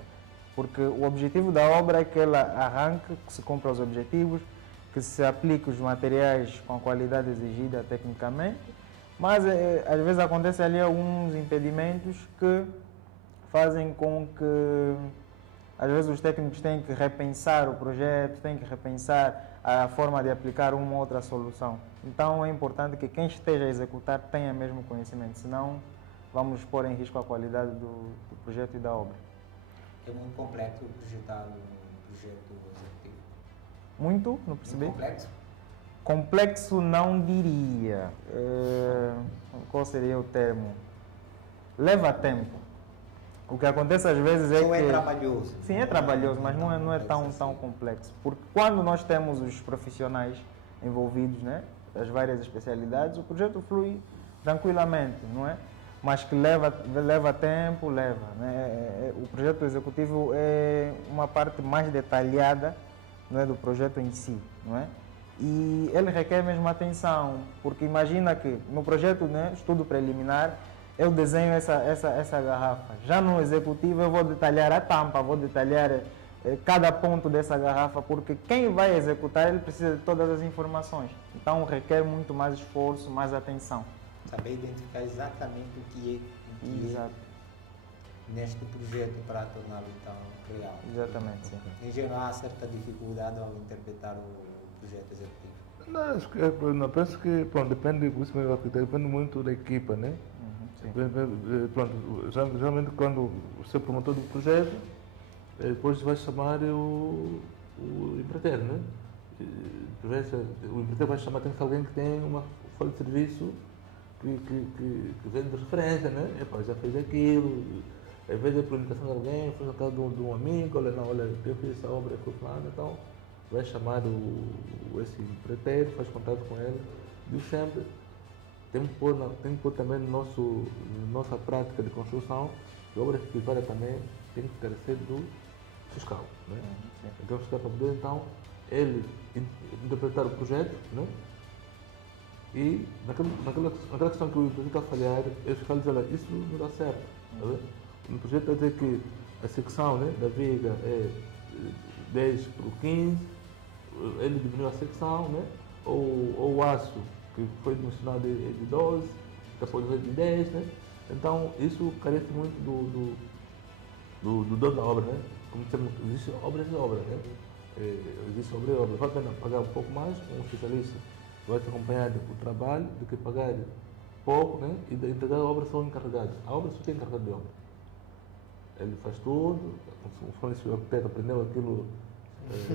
Porque o objetivo da obra é que ela arranque, que se cumpra os objetivos, que se aplique os materiais com a qualidade exigida tecnicamente, mas às vezes acontecem ali alguns impedimentos que fazem com que às vezes os técnicos têm que repensar o projeto, têm que repensar a forma de aplicar uma ou outra solução. Então é importante que quem esteja a executar tenha mesmo conhecimento, senão vamos pôr em risco a qualidade do projeto e da obra. É muito complexo projetar um projeto executivo. Muito? Não percebi? Muito complexo? Complexo não diria. Qual seria o termo? Leva tempo. O que acontece às vezes é que... é trabalhoso. Sim, é trabalhoso, mas não é tão complexo. Porque quando nós temos os profissionais envolvidos, né, das várias especialidades, o projeto flui tranquilamente, não é? Mas que leva tempo, né? O projeto executivo é uma parte mais detalhada, não é, do projeto em si, não é? E ele requer mesmo atenção, porque imagina que no projeto, né, estudo preliminar, eu desenho essa garrafa. Já no executivo eu vou detalhar a tampa, vou detalhar cada ponto dessa garrafa, porque quem vai executar ele precisa de todas as informações. Então requer muito mais esforço, mais atenção. Saber identificar exatamente o que é neste projeto para torná-lo então real. Exatamente, sim. Em geral, há certa dificuldade ao interpretar o projeto executivo. Não, penso que depende, depende muito da equipa, né? Geralmente quando você é promotor do projeto, depois vai chamar o empreiteiro, né? O empreiteiro vai chamar, tem que ser alguém que tem uma folha de serviço que vem de referência, né? Já fez aquilo, às vezes é por indicação de alguém, foi na casa de um amigo, olha, eu fiz essa obra, foi fulano, então vai chamar esse empreiteiro, faz contato com ele, diz sempre, tem que pôr também na nossa prática de construção, que obra arquitetura também tem que carecer do fiscal, né? Então o fiscal para poder então ele interpretar o projeto, né? E naquela questão que o projeto está a falhar, ele fica a dizer, olha, isso não dá certo. Tá vendo? No projeto está a dizer que a secção, né, da viga é 10 por 15, ele diminuiu a secção, né? Ou o aço, que foi dimensionado de 12, depois de 10, né? Então, isso carece muito do dono da obra, né? Como temos, existe obras e obras, né? Existe obra e obra. Vale a pena pagar um pouco mais, um especialista vai te acompanhar o trabalho, do que pagar pouco, né? E de entregar a obra só encarregados. A obra só tem encarregado de obra. Ele faz tudo, se o arquiteto aprendeu aquilo,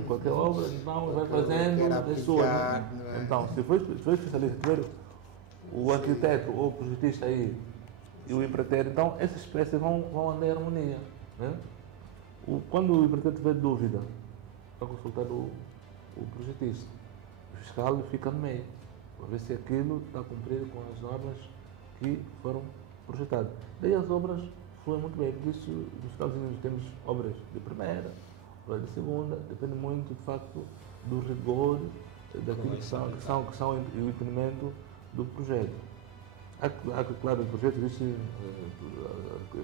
qualquer obra, então vai fazendo, é sua. Né? Então, se for especialista, tiver o arquiteto ou o projetista aí e o empreiteiro, então essas peças vão andar em harmonia. Né? Quando o empreiteiro tiver dúvida, vai consultar o projetista. O fiscal fica no meio, para ver se aquilo está cumprido com as normas que foram projetadas. Daí as obras fluem muito bem, porque isso, nos Estados Unidos temos obras de primeira, obras de segunda, depende muito, de facto, do rigor daquilo que são o entendimento do projeto. Claro, no projeto existem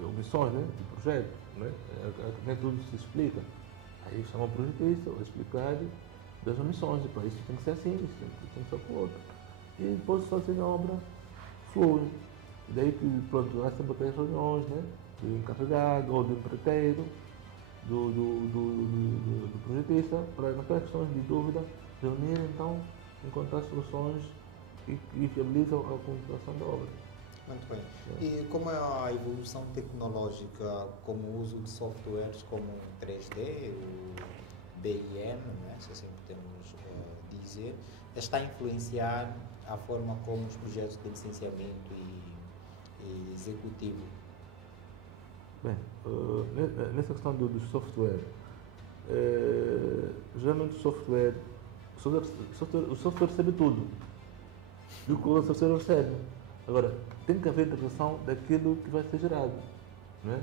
omissões, né, do projeto, né? Nem tudo se explica. Aí chama o projetista, vai explicar das omissões, para isso tem que ser assim, isso tem que ser com o outro. E depois só assim a obra flui. E daí que, pronto, há sempre aquelas reuniões, né, do encarregado ou do empreiteiro, do projetista, para naquelas questões de dúvida, reunir, então, encontrar soluções e viabilizam a continuação da obra. Muito bem. E como é a evolução tecnológica, como o uso de softwares como o 3D, o BIM, né, se assim podemos dizer, está a influenciar a forma como os projetos de licenciamento e executivo? Bem, nessa questão do software, geralmente o software recebe tudo. E o que o software recebe. Agora, tem que haver integração daquilo que vai ser gerado. Né?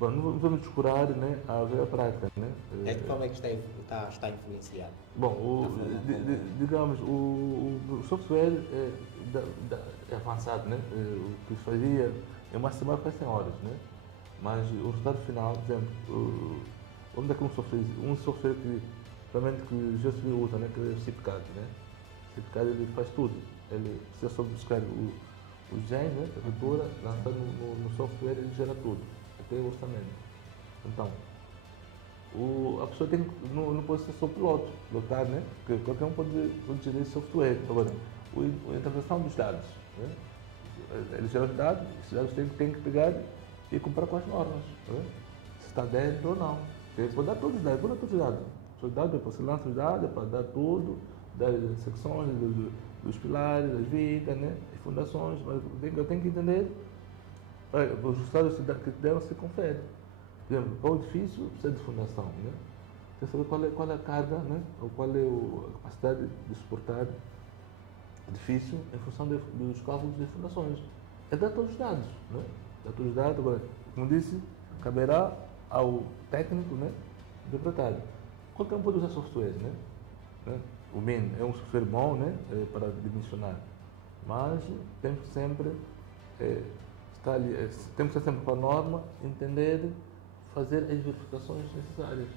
Bom, não vamos descurar, né, a prática. Né? É de forma que está influenciado? Bom, digamos, o software é avançado. Né? O que fazia em uma semana faz 100 horas. Né? Mas o resultado final, por exemplo, vamos dar aqui um software que realmente que já se usa, né, que é o CIPCAD. Né? O CIPCAD ele faz tudo. Ele, se é só buscar o GEM, né, a arquitetura, lançado no software, ele gera tudo, até o orçamento. Então, a pessoa não pode ser só pilotar, né? Porque qualquer um pode gerir esse software. Agora, a interpretação dos dados, né? Ele gera os dados, esses dados tem que pegar e comparar com as normas, né? Se está dentro ou não. Ele pode dar todos os dados, depois você lança os dados, para dar tudo, das secções, dos pilares, das vigas, né? As fundações, mas eu tenho que entender os resultados que deram se confere. Por exemplo, para o edifício precisa de fundação, né? Tem que saber qual é a carga, né? Ou qual é a capacidade de suportar o edifício em função dos cálculos de fundações. É dar todos os dados, né? Dar todos os dados, agora, como disse, caberá ao técnico, né, interpretar. Qualquer um pode usar software, né? O BIM é um software bom, né, para dimensionar, mas temos que sempre temos que estar sempre com a norma, entender, fazer as verificações necessárias.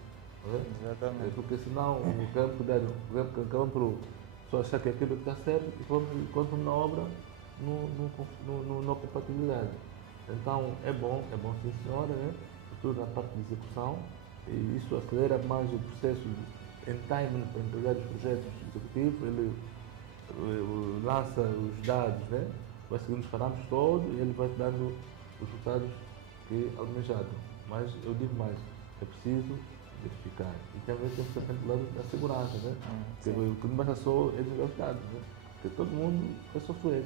Exatamente. Porque senão acabam por só achar que aquilo está certo e quando na obra não há compatibilidade. Então é bom sim senhora, né? Sobretudo na parte de execução, e isso acelera mais o processo em time para entregar os projetos executivos. Ele lança os dados, né? Vai seguindo os parâmetros todos e ele vai dando os resultados que é almejado. Mas eu digo mais, é preciso verificar. E também tem que ser do lado da segurança, né? Porque o que não basta só é desligar os dados, né? Porque todo mundo faz software.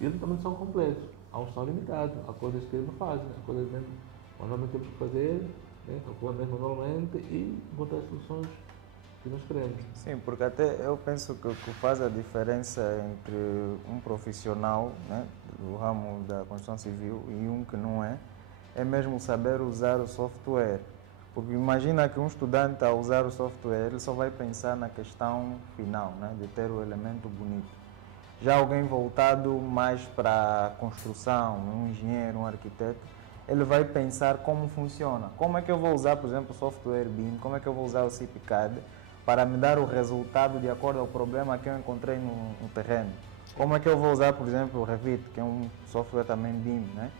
E eles também são completos. Há uns que são limitados, há coisas que eles não fazem, há coisas que normalmente temos que fazer, né? Calcular mesmo manualmente e encontrar as soluções que nós queremos. Sim, porque até eu penso que o que faz a diferença entre um profissional, né, do ramo da construção civil e um que não é mesmo saber usar o software. Porque imagina que um estudante, ao usar o software, ele só vai pensar na questão final, né, de ter o elemento bonito. Já alguém voltado mais para a construção, um engenheiro, um arquiteto, ele vai pensar como funciona. Como é que eu vou usar, por exemplo, o software BIM, como é que eu vou usar o CIPCAD para me dar o resultado de acordo ao problema que eu encontrei no terreno. Como é que eu vou usar, por exemplo, o Revit, que é um software também BIM, né?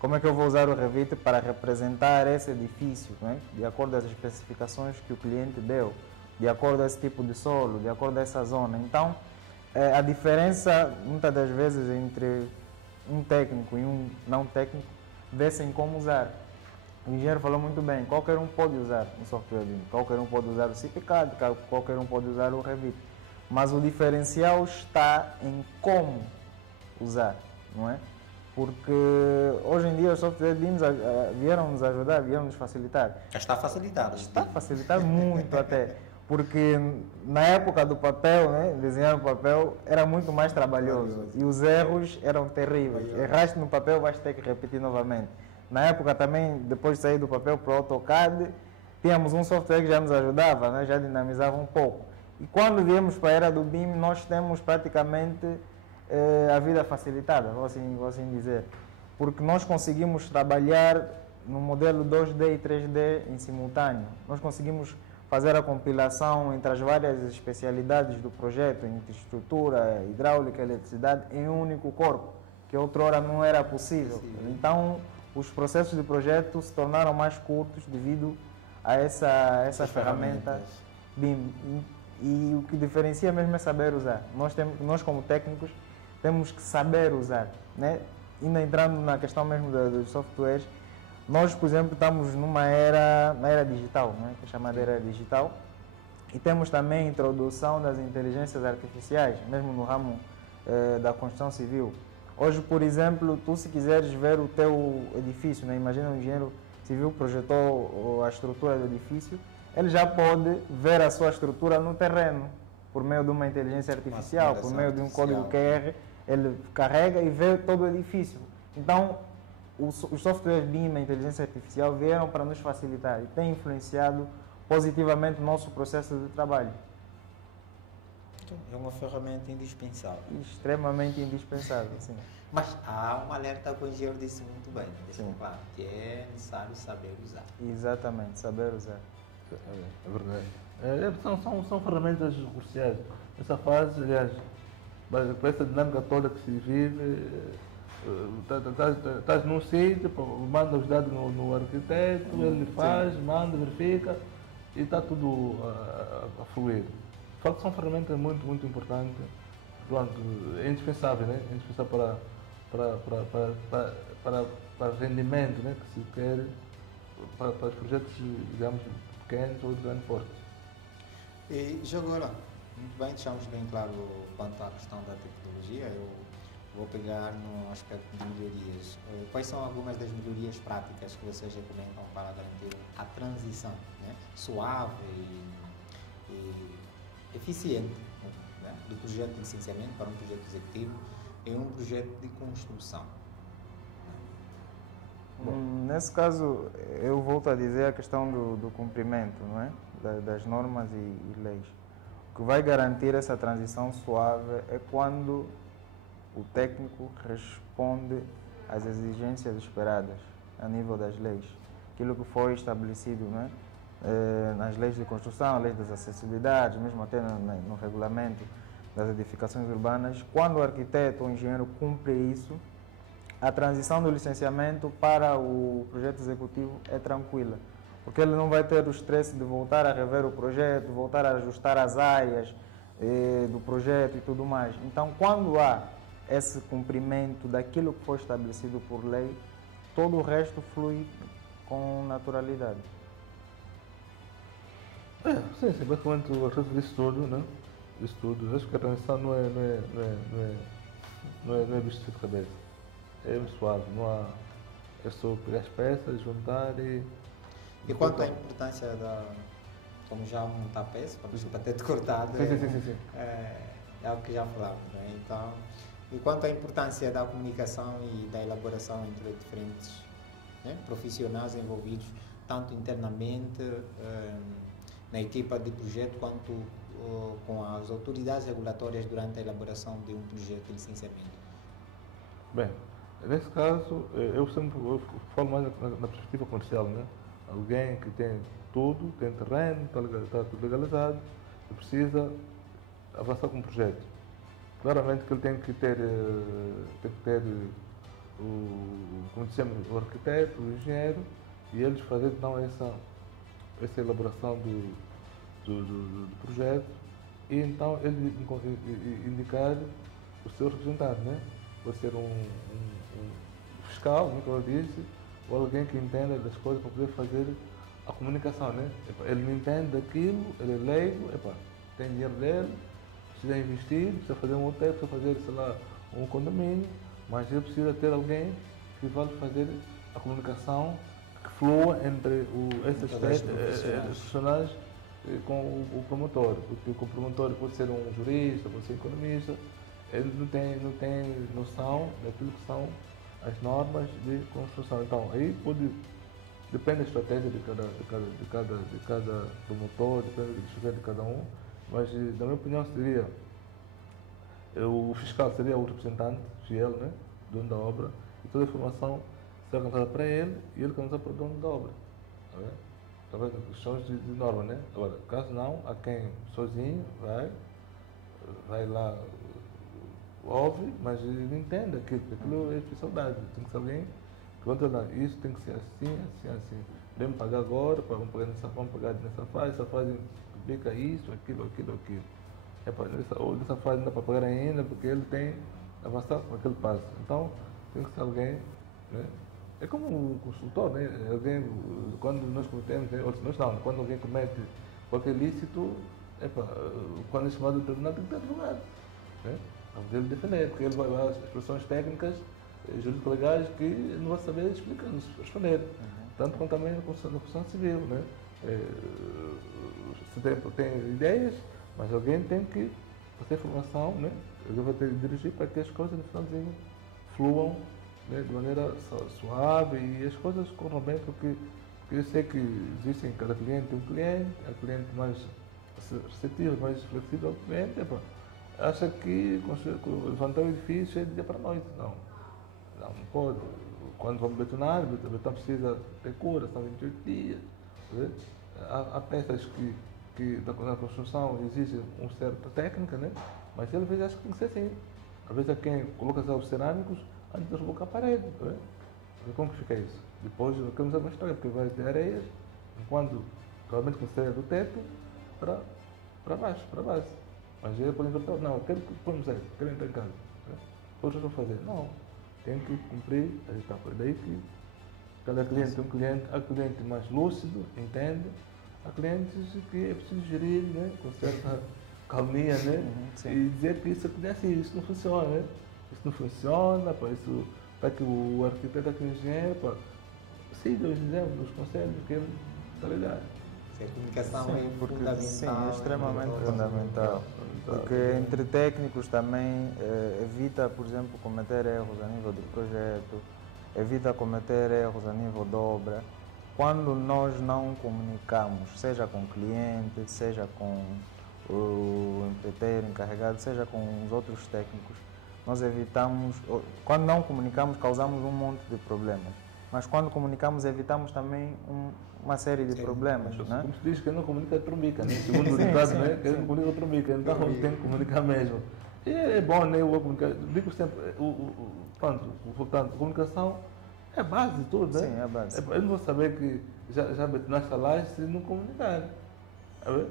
Como é que eu vou usar o Revit para representar esse edifício, né? De acordo às especificações que o cliente deu, de acordo a esse tipo de solo, de acordo a essa zona. Então, a diferença, muitas das vezes, entre um técnico e um não técnico, vê-se em como usar. O engenheiro falou muito bem, qualquer um pode usar um software BIM, qualquer um pode usar o CIPCAD, qualquer um pode usar o Revit. Mas o diferencial está em como usar, não é? Porque hoje em dia os softwares BIM vieram nos ajudar, vieram nos facilitar. Está facilitado. Está a facilitar muito até. Porque na época do papel, né, desenhar no papel era muito mais trabalhoso e os erros eram terríveis. Erraste no papel, vais ter que repetir novamente. Na época também, depois de sair do papel para o AutoCAD, tínhamos um software que já nos ajudava, né, já dinamizava um pouco. E quando viemos para a era do BIM, nós temos praticamente a vida facilitada, vou assim dizer. Porque nós conseguimos trabalhar no modelo 2D e 3D em simultâneo. Nós conseguimos fazer a compilação entre as várias especialidades do projeto, entre estrutura, hidráulica, eletricidade, em um único corpo, que outrora não era possível. Então, os processos de projeto se tornaram mais curtos devido a essa ferramenta BIM. E o que diferencia mesmo é saber usar. Nós como técnicos, temos que saber usar, né? Ainda entrando na questão mesmo dos softwares, nós, por exemplo, estamos na era digital, né? Que é chamada era digital, e temos também a introdução das inteligências artificiais, mesmo no ramo da construção civil. Hoje, por exemplo, tu se quiseres ver o teu edifício, né? Imagina um engenheiro civil projetou a estrutura do edifício, ele já pode ver a sua estrutura no terreno, por meio de uma inteligência artificial, por meio de um código QR, ele carrega e vê todo o edifício. Então, os softwares BIM, a inteligência artificial, vieram para nos facilitar e têm influenciado positivamente o nosso processo de trabalho. É uma ferramenta indispensável. Extremamente indispensável, sim. Mas há um alerta que o engenheiro disse muito bem, claro, que é necessário saber usar. Exatamente, saber usar. É verdade. São ferramentas cruciais. Essa fase, aliás, com essa dinâmica toda que se vive, estás num sítio, manda os dados no arquiteto, ele faz, manda, verifica e está tudo a fluir. De facto, são ferramentas muito, muito importantes. É indispensável, né? É indispensável para o rendimento, né, que se quer para os projetos, digamos, pequenos ou de grande porte. E já agora, muito bem, deixamos bem claro quanto à questão da tecnologia. Eu vou pegar no aspecto de melhorias. Quais são algumas das melhorias práticas que vocês recomendam para garantir a transição, né, suave e eficiente, né, do projeto de licenciamento para um projeto executivo em um projeto de construção? Nesse caso, eu volto a dizer a questão do cumprimento, não é? Das normas e leis. O que vai garantir essa transição suave é quando o técnico responde às exigências esperadas a nível das leis. Aquilo que foi estabelecido, não é? Nas leis de construção, leis das acessibilidades, mesmo até no regulamento das edificações urbanas, quando o arquiteto ou o engenheiro cumpre isso, a transição do licenciamento para o projeto executivo é tranquila, porque ele não vai ter o estresse de voltar a rever o projeto, voltar a ajustar as áreas do projeto e tudo mais. Então, quando há esse cumprimento daquilo que foi estabelecido por lei, todo o resto flui com naturalidade. Sim, basicamente o resto disso tudo, né? Isso tudo. Acho que a transição não é bicho de cabeça. É suave, não há. É só pegar as peças, juntar e. E quanto à importância como já montar peça, para ter cortado, sim. É algo que já falamos, né? Então, e quanto à importância da comunicação e da elaboração entre diferentes, né, profissionais envolvidos tanto internamente na equipa de projeto quanto com as autoridades regulatórias durante a elaboração de um projeto de licenciamento? Bem, nesse caso, eu falo mais na perspectiva comercial, né? Alguém que tem tudo, tem terreno, está tudo legalizado, e precisa avançar com o projeto. Claramente que ele tem que ter como dissemos, o arquiteto, o engenheiro, e eles fazerem então essa elaboração do projeto, e então ele indicar o seu representante, né? Pode ser um fiscal, como eu disse, ou alguém que entenda das coisas para poder fazer a comunicação, né? Ele não entende daquilo, ele é leigo, tem dinheiro dele, precisa investir, precisa fazer um hotel, precisa fazer, sei lá, um condomínio, mas ele precisa ter alguém que vai fazer a comunicação que flua entre esses profissionais com o promotor, porque o promotor pode ser um jurista, pode ser economista, ele não tem noção daquilo que são as normas de construção. Então, aí depende da estratégia de cada promotor, depende da estratégia de cada um, mas, na minha opinião, seria o fiscal seria o representante fiel, né, dono da obra, e toda a informação será cantada para ele e ele cantada para o dono da obra. Através de questões de norma, né? Agora, caso não, há quem sozinho vai lá, ouve, mas ele não entende aquilo é especialidade. Tem que ser alguém que vai dizer, isso tem que ser assim, assim, assim. Podemos pagar agora, vamos pagar nessa fase, essa fase implica isso, aquilo. Nessa fase não dá para pagar ainda, porque ele tem avançado com aquele passo. Então, tem que ser alguém, né? É como um consultor, né? Alguém, quando nós cometemos, quando alguém comete qualquer ilícito, quando é chamado de tribunal, tem que ter advogado, né? Para poder defender, porque ele vai lá as expressões técnicas, jurídico-legais, que não vai saber explicar, responder. Tanto quanto também na construção civil, né? Se tem ideias, mas alguém tem que fazer formação, né? Ele vai ter que dirigir para que as coisas no finalzinho fluam, né, de maneira suave e as coisas corram bem, porque eu sei que existem, cada cliente tem um cliente, há cliente mais receptivo, mais flexível ao cliente, acha que levantar o edifício é de dia para a noite. Não pode. Quando vamos betonar, o betão precisa ter cura, são 28 dias. Há peças que na construção exige uma certa técnica, né? Mas ele às vezes acha que tem que ser assim. Às vezes há quem coloca os cerâmicos antes de rebocar a parede. Né? Como que fica isso? Depois queremos uma história, porque vai ter areias, enquanto realmente começa do teto para baixo. Mas ele pode inverter, não, quero entrar em casa. Né? Outros vão fazer, não, tem que cumprir as etapas. Daí que cada cliente tem há cliente mais lúcido, entende, há clientes que é preciso gerir, né, com certa calminha, né, e dizer que isso acontece, isso não funciona, né? Isso não funciona, isso para que o arquiteto, o engenheiro, siga os exemplos, os conselhos que ele está ligado. A comunicação é fundamental. Sim, é extremamente fundamental. Porque entre técnicos também evita, por exemplo, cometer erros a nível de projeto, evita cometer erros a nível de obra. Quando nós não comunicamos, seja com o cliente, seja com o empreiteiro encarregado, seja com os outros técnicos, nós evitamos, quando não comunicamos, causamos um monte de problemas. Mas quando comunicamos, evitamos também uma série de problemas. Né? Como se diz, quem não comunica trombica, né? Segundo o ditado, né? Quem não comunica trombica, então tem que comunicar mesmo. E é bom, né? Digo sempre, portanto, a comunicação é a base de tudo, né? Sim, é a base. Eu não vou saber que já betonaste a laje se não comunicar. Eu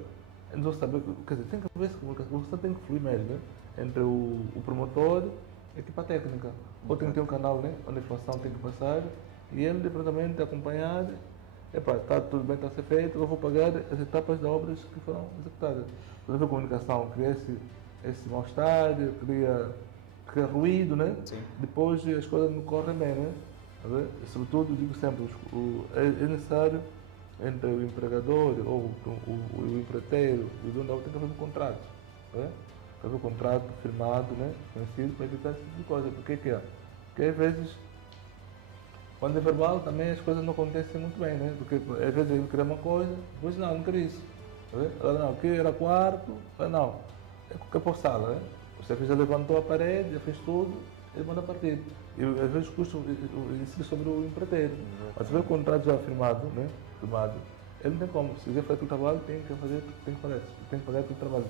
não vou saber, quer dizer, tem que haver essa comunicação, você tem que fluir mesmo, né? Entre o promotor e a equipa técnica. Ou tem que ter um canal, né? Onde a informação tem que passar e ele diretamente acompanhar, está tudo bem, está a ser feito, eu vou pagar as etapas das obras que foram executadas. Por exemplo, a comunicação cria esse mal-estar, cria ruído, né? Sim. Depois as coisas não correm bem, né? Sobretudo, digo sempre, é necessário entre o empregador ou o empreiteiro e o dono da obra, tem que haver um contrato. Né? Haver um contrato firmado, né? Conhecido, para evitar esse tipo de coisa. Porque às vezes Quando é verbal, também as coisas não acontecem muito bem, né? Porque às vezes ele quer uma coisa, depois não quer isso. Tá vendo? Agora não, aqui era quarto, não, é qualquer por sala, né? O chefe já levantou a parede, já fez tudo, ele manda partir. E às vezes custa incide sobre o empreiteiro. Mas se vê o contrato já firmado, né? Firmado, ele não tem como. Se quiser fazer aquele trabalho, tem que fazer aquele trabalho.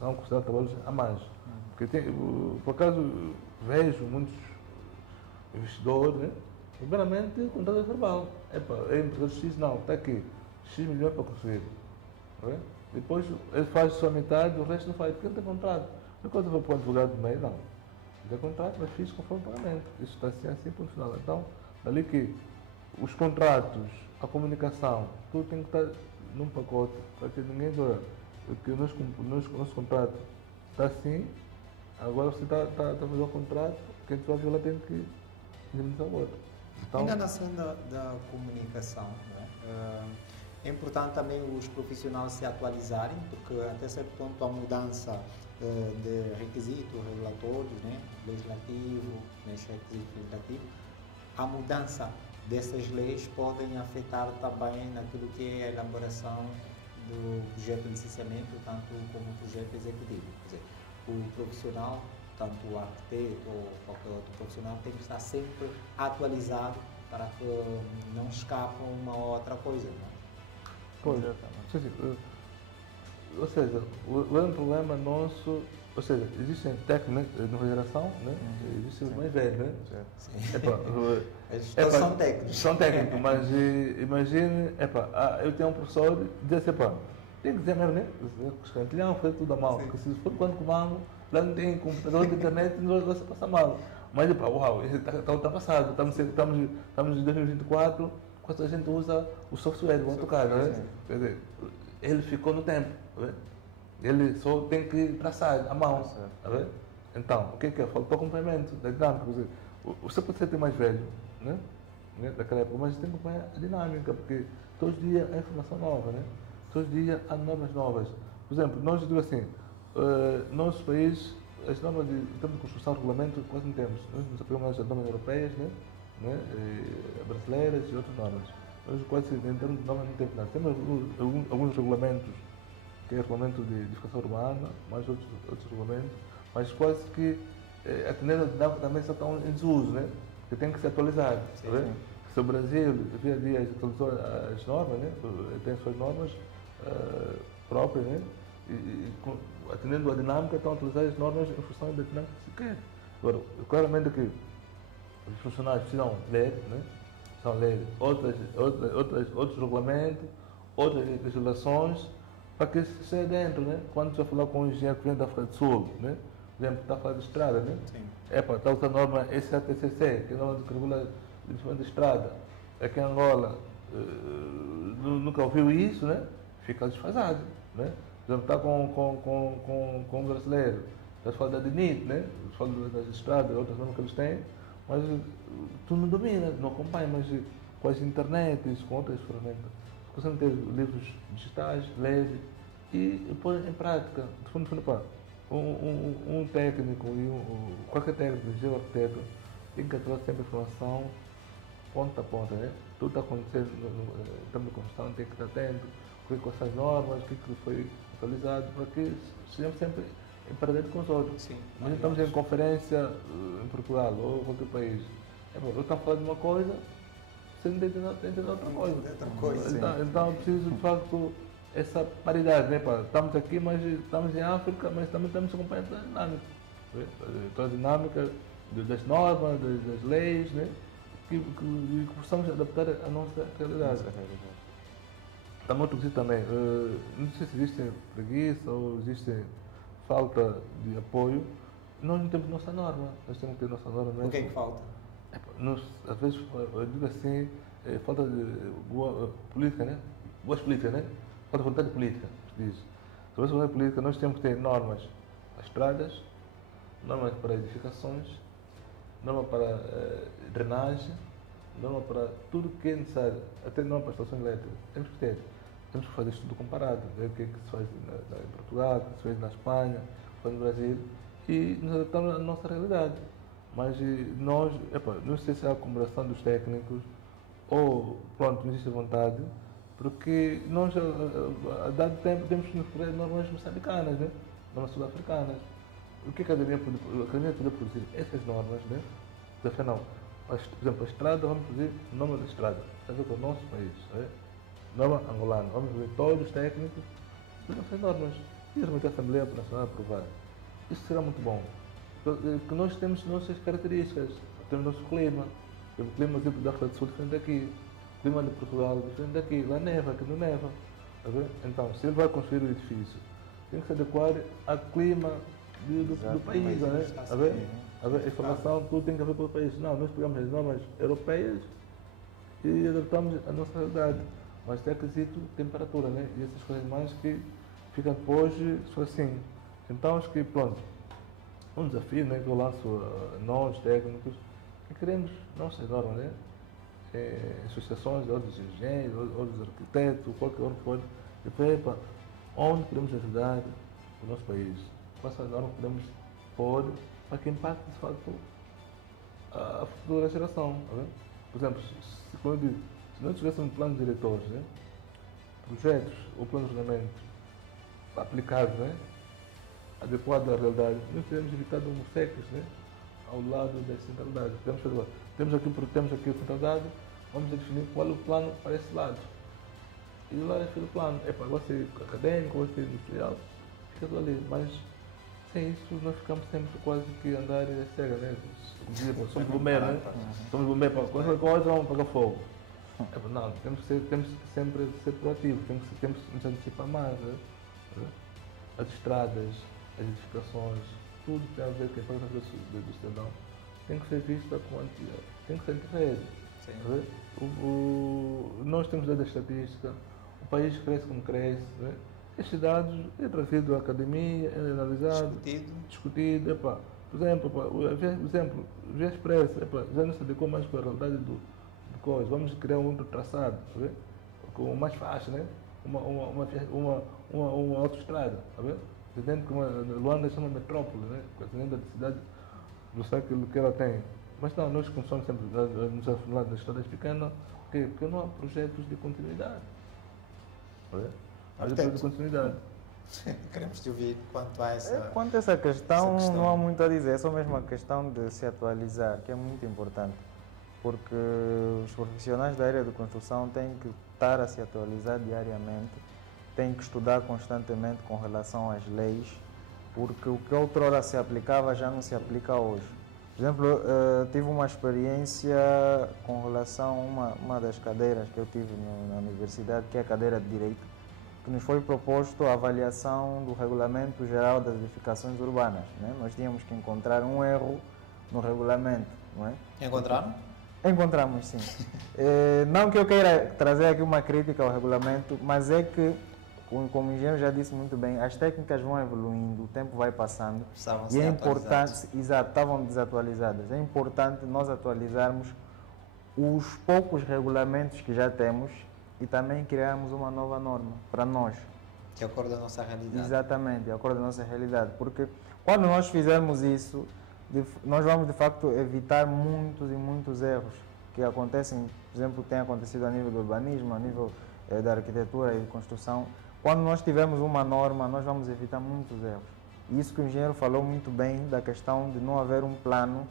São considerados trabalhos a mais. Porque por acaso vejo muitos investidores, né? Primeiramente, o contrato é verbal. É empresário X, não, está aqui. X milhões para construir. Tá vendo? Depois ele faz só a metade, o resto não faz, porque não tem contrato. Não quando eu vou para o advogado do meio, não. Não tem contrato, mas fiz conforme o pagamento. Isso está assim, ponto final. Então, dali que os contratos, a comunicação, tudo tem que estar num pacote, para que ninguém doa. Porque o nosso contrato está assim, agora você está a fazer o contrato, quem vai violar tem que indemnizar o outro. Então, ainda na cena da comunicação, né? É importante também os profissionais se atualizarem, porque até certo ponto a mudança de requisitos regulatórios, né? Legislativo, requisitos legislativos, a mudança dessas leis podem afetar também naquilo que é a elaboração do projeto de licenciamento, tanto como o projeto executivo. Quer dizer, o profissional, tanto o arquiteto ou qualquer outro profissional, tem que estar sempre atualizado para que não escape uma ou outra coisa. Não? Pois, ou seja, o grande problema nosso, ou seja, existem técnicos de nova geração, né? Existem os mais velhos, né? São técnicos. São técnicos, mas imagine, eu tenho um professor que diz assim, tem que dizer mesmo, né? Os cantilhão foi tudo a mal, porque se for quando comando, lá não tem computador de internet, não vai se passar mal. Mas, uau, está ultrapassado, estamos em 2024, quando a gente usa o software, o AutoCAD, né? Quer dizer, ele ficou no tempo, tá? Ele só tem que traçar a mão, tá vendo? Então, o que é? Faltou complemento da dinâmica. Você pode ser mais velho, né? Daquela época, mas tem que acompanhar a dinâmica, porque todos os dias há informação nova, né? Todos os dias há normas novas. Por exemplo, nós digo assim, nosso país, as normas de construção, regulamento, quase não temos. Nós nos apegamos às normas europeias, né? Brasileiras e outras normas. Nós quase em termos de normas não temos nada. Temos alguns regulamentos, que é o regulamento de edificação urbana, mais outros regulamentos, mas quase que atendendo a dinâmica também só estão em desuso, né? Que tem que se atualizar. Tá vendo? Se o Brasil, via a dia, atualizou as normas, né? Tem as suas normas próprias, né? E atendendo a dinâmica, estão a atualizar as normas em função da dinâmica que se quer. Agora, claramente que os funcionários precisam ler, né? Precisam ler outros regulamentos, outras legislações, para que se esteja dentro, né? Quando você falar com o engenheiro que vem da África do Sul, né? Por exemplo, está a falar de estrada, né? Sim. Está usando a norma SATCC, que é a norma que regula o desenvolvimento de estrada. Aqui em Angola nunca ouviu isso, né? Fica desfasado, né? Por exemplo, está com um brasileiro, está a falar da DNIT, né? Fala das estradas, outras normas que eles têm, mas tu não domina, não acompanha, mas com as internets, com outras ferramentas. Você ter livros digitais, ler e pôr em prática. De fundo, um técnico e qualquer técnico, engenheiro arquiteto, tem que atuar sempre informação ponta a ponta, né? Tudo está acontecendo em termos de construção, tem que estar atento, quais são as normas, o que foi atualizado, para que sejamos sempre em paralelo com os outros. Sim. Nós estamos em conferência em Portugal ou em qualquer país. Eu estou a falar de uma coisa, você não entende outra coisa. Então, preciso de facto essa paridade, né? Estamos aqui, mas estamos em África, mas também estamos acompanhando a dinâmica. Toda a dinâmica das normas, das leis, né? Que possamos adaptar à nossa realidade. Também outro quesito também, não sei se existe preguiça ou existe falta de apoio. Nós não temos nossa norma, nós temos que ter nossa norma mesmo. O que é que falta? Às vezes, eu digo assim, falta de boa política, né? Boas políticas, né? Falta de vontade política, se diz. Sobre essa vontade política, nós temos que ter normas para estradas, normas para edificações, norma para drenagem, norma para tudo que é necessário, até norma para estações elétricas. Temos que ter. Temos que fazer estudo comparado, ver o que é que se faz em Portugal, o que se faz na Espanha, o que se faz no Brasil, e nos adaptamos à nossa realidade. Mas nós, não sei se há a comemoração dos técnicos, ou, pronto, não existe vontade, porque nós, a dado tempo, temos que nos recorrer a normas moçambicanas, né? Normas sul-africanas. O que a academia pode produzir? Essas normas, né? Afinal, por exemplo, a estrada, vamos produzir norma da estrada, tem a ver com o nosso país, né? Norma angolana, vamos ver todos os técnicos, essas normas, e a Assembleia Nacional aprovar. Isso será muito bom, porque nós temos nossas características, temos nosso clima. O clima tipo, da África do Sul é diferente daqui, o clima de Portugal é diferente daqui, lá neva, aqui não neva. Tá vendo? Então, se ele vai construir o edifício, tem que se adequar ao clima do país, né? Tá vendo? A informação, tudo tem que ver pelo país. Não, nós pegamos as normas europeias e adaptamos a nossa realidade. Mas tem quesito temperatura, né? E essas coisas mais que ficam depois só assim. Então, acho que, pronto, um desafio, né, que eu lanço a nós, técnicos, que queremos nossas normas, né? Associações, outros engenheiros, outros arquitetos, qualquer um que for, e ver onde podemos ajudar o nosso país, quais são as normas que podemos pôr para que impacte, de facto, a futura geração. Tá, por exemplo, se nós tivéssemos planos diretores, né? Projetos ou planos de ordenamento aplicados, né? Adequado à realidade, nós teríamos evitado homossecos, né? Ao lado da centralidade. Temos aqui a centralidade, vamos definir qual é o plano para esse lado. E lá é aquele plano. Vai ser acadêmico, vai ser industrial, fica tudo ali. Mas sem isso nós ficamos sempre quase que andar e cega, né? Somos bombeiros, né? Somos bombeiros, para qualquer coisa vamos apagar fogo. Não, temos que sempre ser proativos, temos que nos antecipar mais. Né? As estradas, as edificações, tudo tem a ver com a importância do cidadão, tem que ser vista com tem que ser rede. Nós temos dados de estatística, o país cresce como cresce, né? Estes dados é trazido à academia, é analisado, discutido. Por exemplo, o Via Express já não se adequou mais com a realidade do coisa. Vamos criar um outro traçado, com mais faixa, né? Uma autoestrada. Dentro que Luanda chama metrópole, né? Dentro da cidade, do século que ela tem. Mas não, nós começamos sempre a falar das estradas pequenas, porque não há projetos de continuidade. Há projetos de continuidade. Queremos te ouvir quanto a essa Quanto a essa questão, não há muito a dizer, é só mesmo a questão de se atualizar, que é muito importante. Porque os profissionais da área de construção têm que estar a se atualizar diariamente, têm que estudar constantemente com relação às leis, porque o que outrora se aplicava já não se aplica hoje. Por exemplo, tive uma experiência com relação a uma das cadeiras que eu tive na universidade, que é a cadeira de Direito, que nos foi proposto a avaliação do Regulamento Geral das Edificações Urbanas. Né? Nós tínhamos que encontrar um erro no regulamento. Não é? Encontraram? Encontramos, sim. Não que eu queira trazer aqui uma crítica ao regulamento, mas é que, como o engenheiro já disse muito bem, as técnicas vão evoluindo, o tempo vai passando. E é importante, exato, estavam desatualizadas. É importante nós atualizarmos os poucos regulamentos que já temos e também criarmos uma nova norma para nós. De acordo com a nossa realidade. Exatamente, de acordo com a nossa realidade. Porque quando nós fizermos isso, nós vamos de facto evitar muitos e muitos erros que acontecem, por exemplo, tem acontecido a nível do urbanismo, a nível da arquitetura e de construção. Quando nós tivermos uma norma, nós vamos evitar muitos erros. E isso que o engenheiro falou muito bem da questão de não haver um plano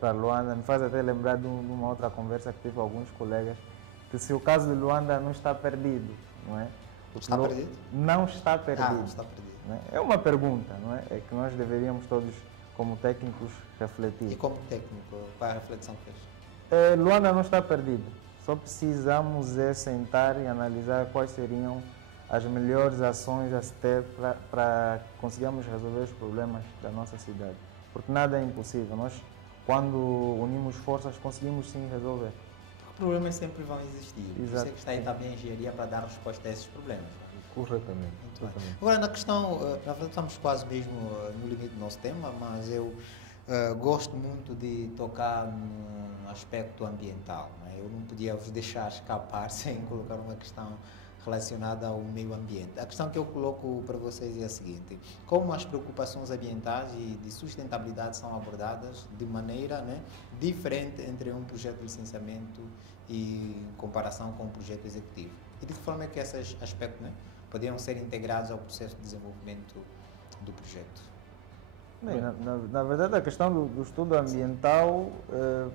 para Luanda, me faz até lembrar de uma outra conversa que tive com alguns colegas, que se o caso de Luanda não está perdido, não é? Está perdido? Não está perdido. Não está perdido. Não é? É uma pergunta, não é? É que nós deveríamos todos, como técnicos, refletir. E como técnico, qual é a reflexão que fez? Luanda não está perdido. Só precisamos sentar e analisar quais seriam as melhores ações a se ter para conseguirmos resolver os problemas da nossa cidade. Porque nada é impossível. Nós, quando unimos forças, conseguimos sim resolver. Problemas sempre vão existir. Exato. Você que está aí também a engenharia para dar resposta a esses problemas. Corretamente. Agora, na questão, na verdade estamos quase mesmo no limite do nosso tema, mas eu gosto muito de tocar no aspecto ambiental. Não é? Eu não podia vos deixar escapar sem colocar uma questão relacionada ao meio ambiente. A questão que eu coloco para vocês é a seguinte: como as preocupações ambientais e de sustentabilidade são abordadas de maneira, né, diferente entre um projeto de licenciamento e em comparação com um projeto executivo? E de que forma é que esses aspectos, né, podiam ser integrados ao processo de desenvolvimento do projeto? Bem, na verdade, a questão do estudo ambiental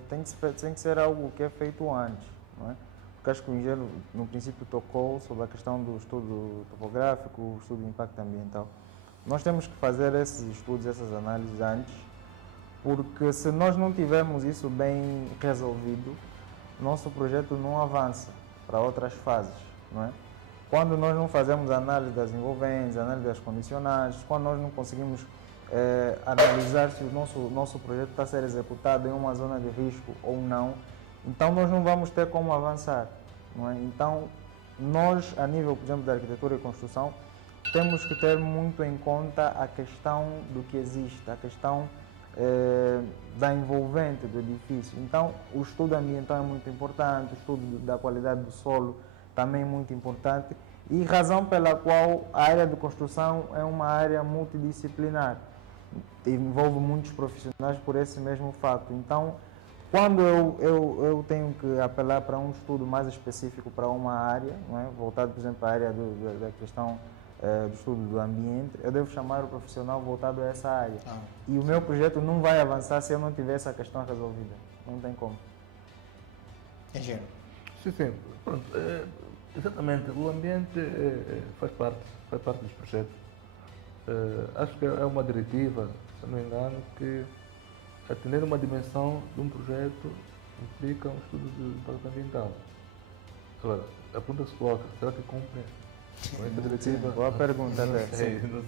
tem que ser algo que é feito antes, não é? Porque acho que o engenheiro, no princípio, tocou sobre a questão do estudo topográfico, o estudo de impacto ambiental. Nós temos que fazer esses estudos, essas análises antes, porque se nós não tivermos isso bem resolvido, nosso projeto não avança para outras fases, não é? Quando nós não fazemos análise das envolventes, análise das condicionantes, quando nós não conseguimos analisar se o nosso projeto está a ser executado em uma zona de risco ou não, então nós não vamos ter como avançar, não é? Então, nós, a nível, por exemplo, da arquitetura e construção, temos que ter muito em conta a questão do que existe, a questão da envolvente do edifício. Então, o estudo ambiental é muito importante, o estudo da qualidade do solo também é muito importante, e razão pela qual a área de construção é uma área multidisciplinar. Envolve muitos profissionais por esse mesmo fato. Então, quando eu tenho que apelar para um estudo mais específico para uma área, não é? Voltado, por exemplo, à área da questão do estudo do ambiente, eu devo chamar o profissional voltado a essa área. E o meu projeto não vai avançar se eu não tiver essa questão resolvida. Não tem como. Engenheiro. Sim. Pronto. Exatamente. O ambiente faz parte dos projetos. Acho que é uma diretiva, se não me engano, que atender uma dimensão de um projeto implica um estudo de impacto ambiental. Agora, a pergunta se coloca: será que cumpre essa diretiva? Boa pergunta, Não sei. Não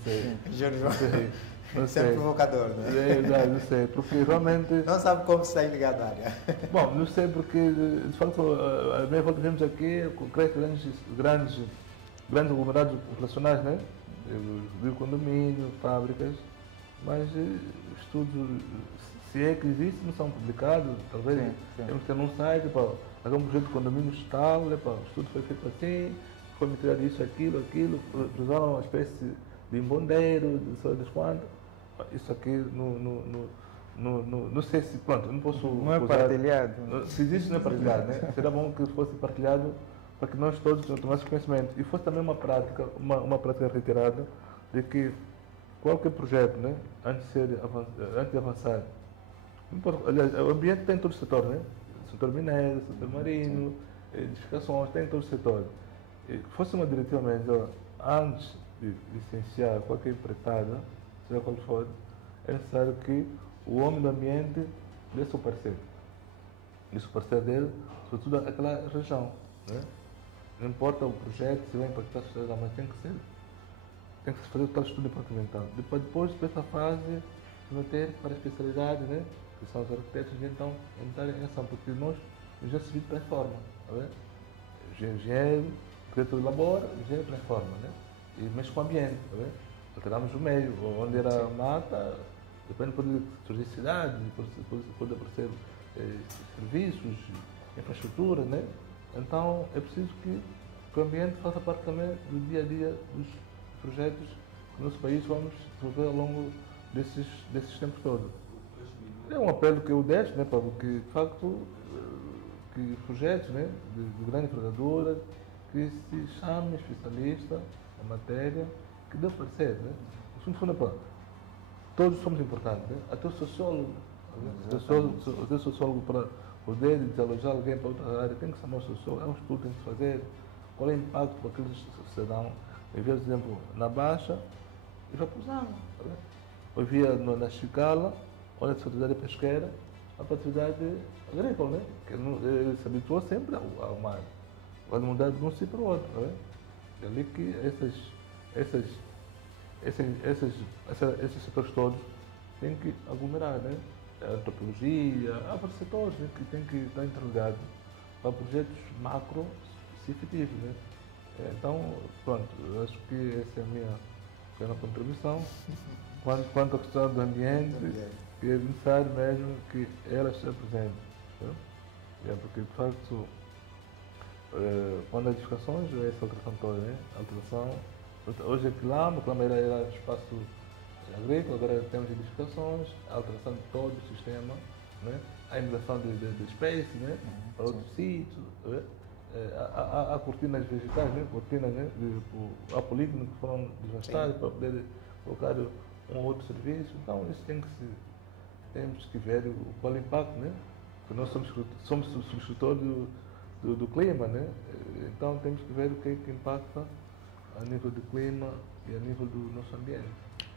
sei. Sempre provocador, não é? Não sei, porque realmente... Não sabe como se está ligado à área. Bom, não sei porque, de facto, a minha volta que vemos aqui, cresce grandes aglomerados populacionais, né? De condomínio, fábricas, mas estudos, se é que existem, não são publicados, talvez Sim. temos que ter num site, para fazer um projeto de condomínio tal, o estudo foi feito assim, foi material isso, aquilo, usaram uma espécie de embondeiro, de sei das quantas. Isso aqui não sei se, pronto, não posso Não é usar. partilhado. Se existe, não é partilhado, né? Seria bom que fosse partilhado para que nós todos tomássemos conhecimento. E fosse também uma prática reiterada de que qualquer projeto, né, antes de avançar, aliás, o ambiente tem todo o setor, né? Setor minério, setor marinho, edificações, tem todo o setor. E que fosse uma diretiva mesmo, antes de licenciar qualquer empreitada, seja qual for, é necessário que o homem do ambiente dê seu parecer. Dê seu parecer dele, sobretudo aquela região, né? Não importa o projeto, se vai impactar a sociedade, mas tem que se fazer o tal estudo departamental. Depois dessa fase, se meter para a especialidade, né? Que são os arquitetos, e então entrar em ação, porque nós já se vive para a forma, tá vendo? Engenheiro, arquiteto elabora, engenheiro para a forma, né? E mexe com o ambiente, tá vendo? Alteramos o meio, onde era mata, depois pode surgir cidade, pode aparecer serviços, infraestrutura, né? Então é preciso que o ambiente faça parte também do dia a dia dos projetos que no nosso país vamos desenvolver ao longo desses tempos todos. É um apelo que eu deixo, né, para que, de facto, que projetos, né, de grande envergadura, que se chame especialista na matéria, que dê parecer, né? No fundo, todos somos importantes, né? Até o sociólogo, até o sociólogo para poder desalojar alguém para outra área, tem que chamar o sociólogo, é um estudo que tem que se fazer, qual é o impacto para aquele cidadão. Eu via, por exemplo, na Baixa, e já pusava, tá? Eu via na Chicala, onde a atividade pesqueira, a atividade agrícola, né? Que ele se habituou sempre ao mar. Vai mudar de um sítio para o outro, tá? É ali que esses setores todos têm que aglomerar, né? A antropologia, há vários setores, né, que têm que estar interligados para projetos macro se efetivos, né? Então, pronto, acho que essa é a minha pequena contribuição. Quanto à questão do ambiente, que é necessário mesmo que ela esteja presente. Né? Porque, de facto, quando há edificações, é essa alteração toda, né? Alteração. Hoje é Quilamba era espaço agrícola, agora temos edificações, a alteração de todo o sistema, né? A imigração de espécies, né? Para outros sítios, né? Há cortinas vegetais, né? Cortinas, né? Há polígonos que foram devastados para poder colocar um outro serviço. Então, isso temos que ver qual é o impacto, né? Porque nós somos subscritores do clima, né? Então, temos que ver o que é que impacta a nível do clima e a nível do nosso ambiente.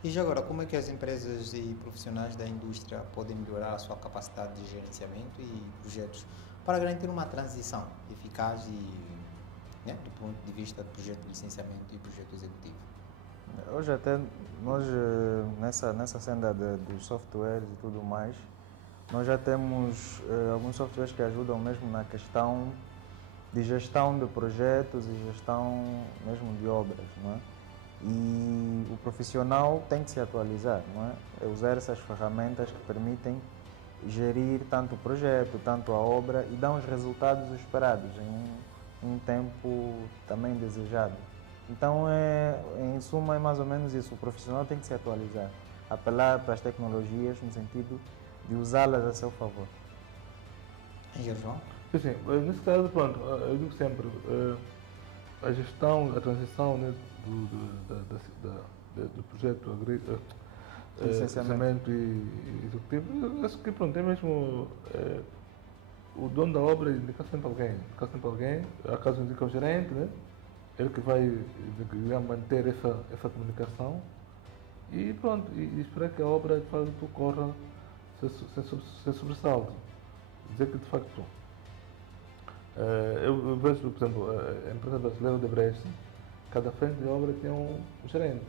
E já agora, como é que as empresas e profissionais da indústria podem melhorar a sua capacidade de gerenciamento e projetos para garantir uma transição eficaz e, né, do ponto de vista do projeto de licenciamento e projeto executivo? Hoje até nós, nessa senda dos softwares e tudo mais, nós já temos alguns softwares que ajudam mesmo na questão de gestão de projetos e gestão mesmo de obras, não é? E o profissional tem que se atualizar, não é? É usar essas ferramentas que permitem gerir tanto o projeto, tanto a obra e dar os resultados esperados em um tempo também desejado. Então, em suma, é mais ou menos isso. O profissional tem que se atualizar, apelar para as tecnologias no sentido de usá-las a seu favor. Engenheiro João? Sim, nesse caso, pronto, eu digo sempre, a gestão, a transição, né, do projeto agrícola, licenciamento e executivo, eu acho que pronto, é mesmo o dono da obra indica sempre alguém, acaso indica o gerente, né? Ele que vai manter essa comunicação e pronto, e esperar que a obra de facto corra sem sobressalto. Dizer que de facto eu vejo, por exemplo, a empresa brasileira de Brest, cada frente de obra tem um gerente,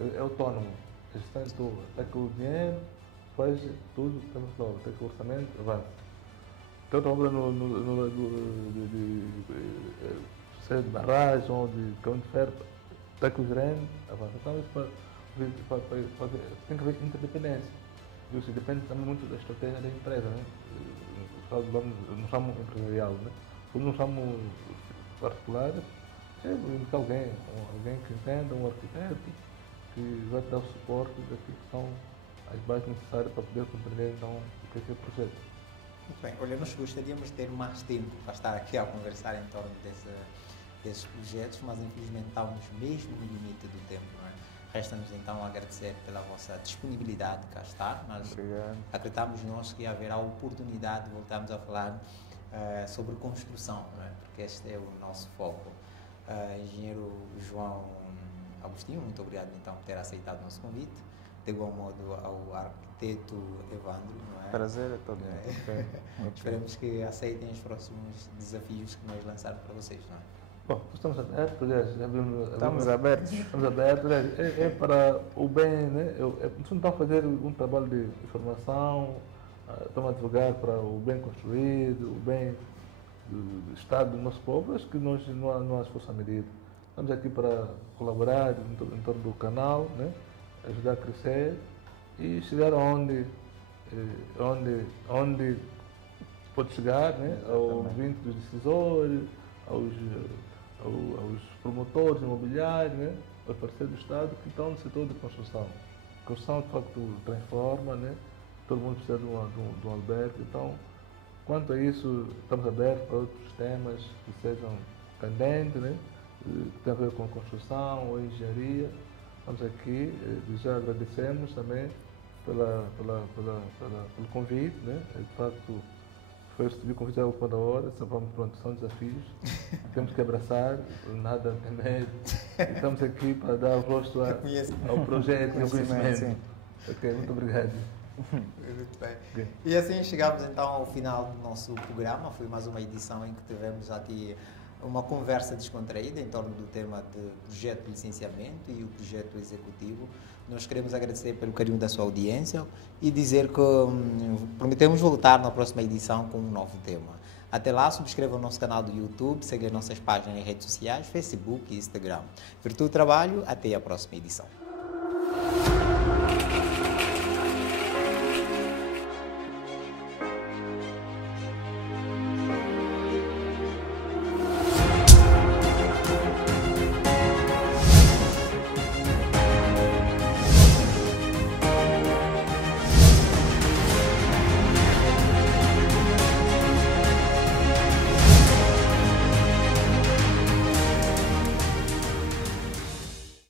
é autônomo, a gestão é tua, até que o dinheiro faz tudo que temos na obra, até que o orçamento avança. Tem outra obra seja de barragem ou de cão de ferro, até que o gerente avança. Então isso tem que haver interdependência. Isso depende também muito da estratégia da empresa, né? No ramo empresarial, né? No ramo particular, é alguém que entenda, um arquiteto, que vai dar o suporte daquilo que são as bases necessárias para poder compreender então o que é o projeto. Muito bem. Olha, nós gostaríamos de ter mais tempo para estar aqui a conversar em torno desses projetos, mas infelizmente estamos mesmo no limite do tempo, não é? Resta-nos então agradecer pela vossa disponibilidade de cá estar. Nós acreditamos nós que haverá oportunidade de voltarmos a falar sobre construção, não é? Porque este é o nosso foco. Engenheiro João Agostinho, muito obrigado então por ter aceitado o nosso convite. De igual modo ao arquiteto Evandro, não é? Prazer é todo. Okay. Esperamos que aceitem os próximos desafios que nós lançarmos para vocês, não é? Bom, estamos abertos, aliás, estamos abertos. Aliás, é para o bem, né? Não estão a fazer um trabalho de informação, estamos a divulgar para o bem construído, o bem do Estado do nosso povo. Acho que nós não há esforço a medir. Estamos aqui para colaborar em torno do canal, né? Ajudar a crescer e chegar onde pode chegar, né? Ao ouvinte dos decisores, aos promotores imobiliários, né? Aos parceiros do Estado que estão no setor de construção. A construção, de facto, transforma, né? Todo mundo precisa de um albergue. Então, quanto a isso, estamos abertos para outros temas que sejam candentes, né? Que tenham a ver com construção ou engenharia. Estamos aqui, já agradecemos também pelo convite, né? De facto, foi receber convite à última hora, pronto, são desafios, temos que abraçar, nada tem medo, e estamos aqui para dar o rosto ao projeto e ao conhecimento. Ok, muito obrigado. Muito bem. E assim chegamos então ao final do nosso programa. Foi mais uma edição em que tivemos aqui uma conversa descontraída em torno do tema de projeto de licenciamento e o projeto executivo. Nós queremos agradecer pelo carinho da sua audiência e dizer que prometemos voltar na próxima edição com um novo tema. Até lá, subscreva o nosso canal do YouTube, siga as nossas páginas em redes sociais, Facebook e Instagram. Virtude Trabalho, até a próxima edição.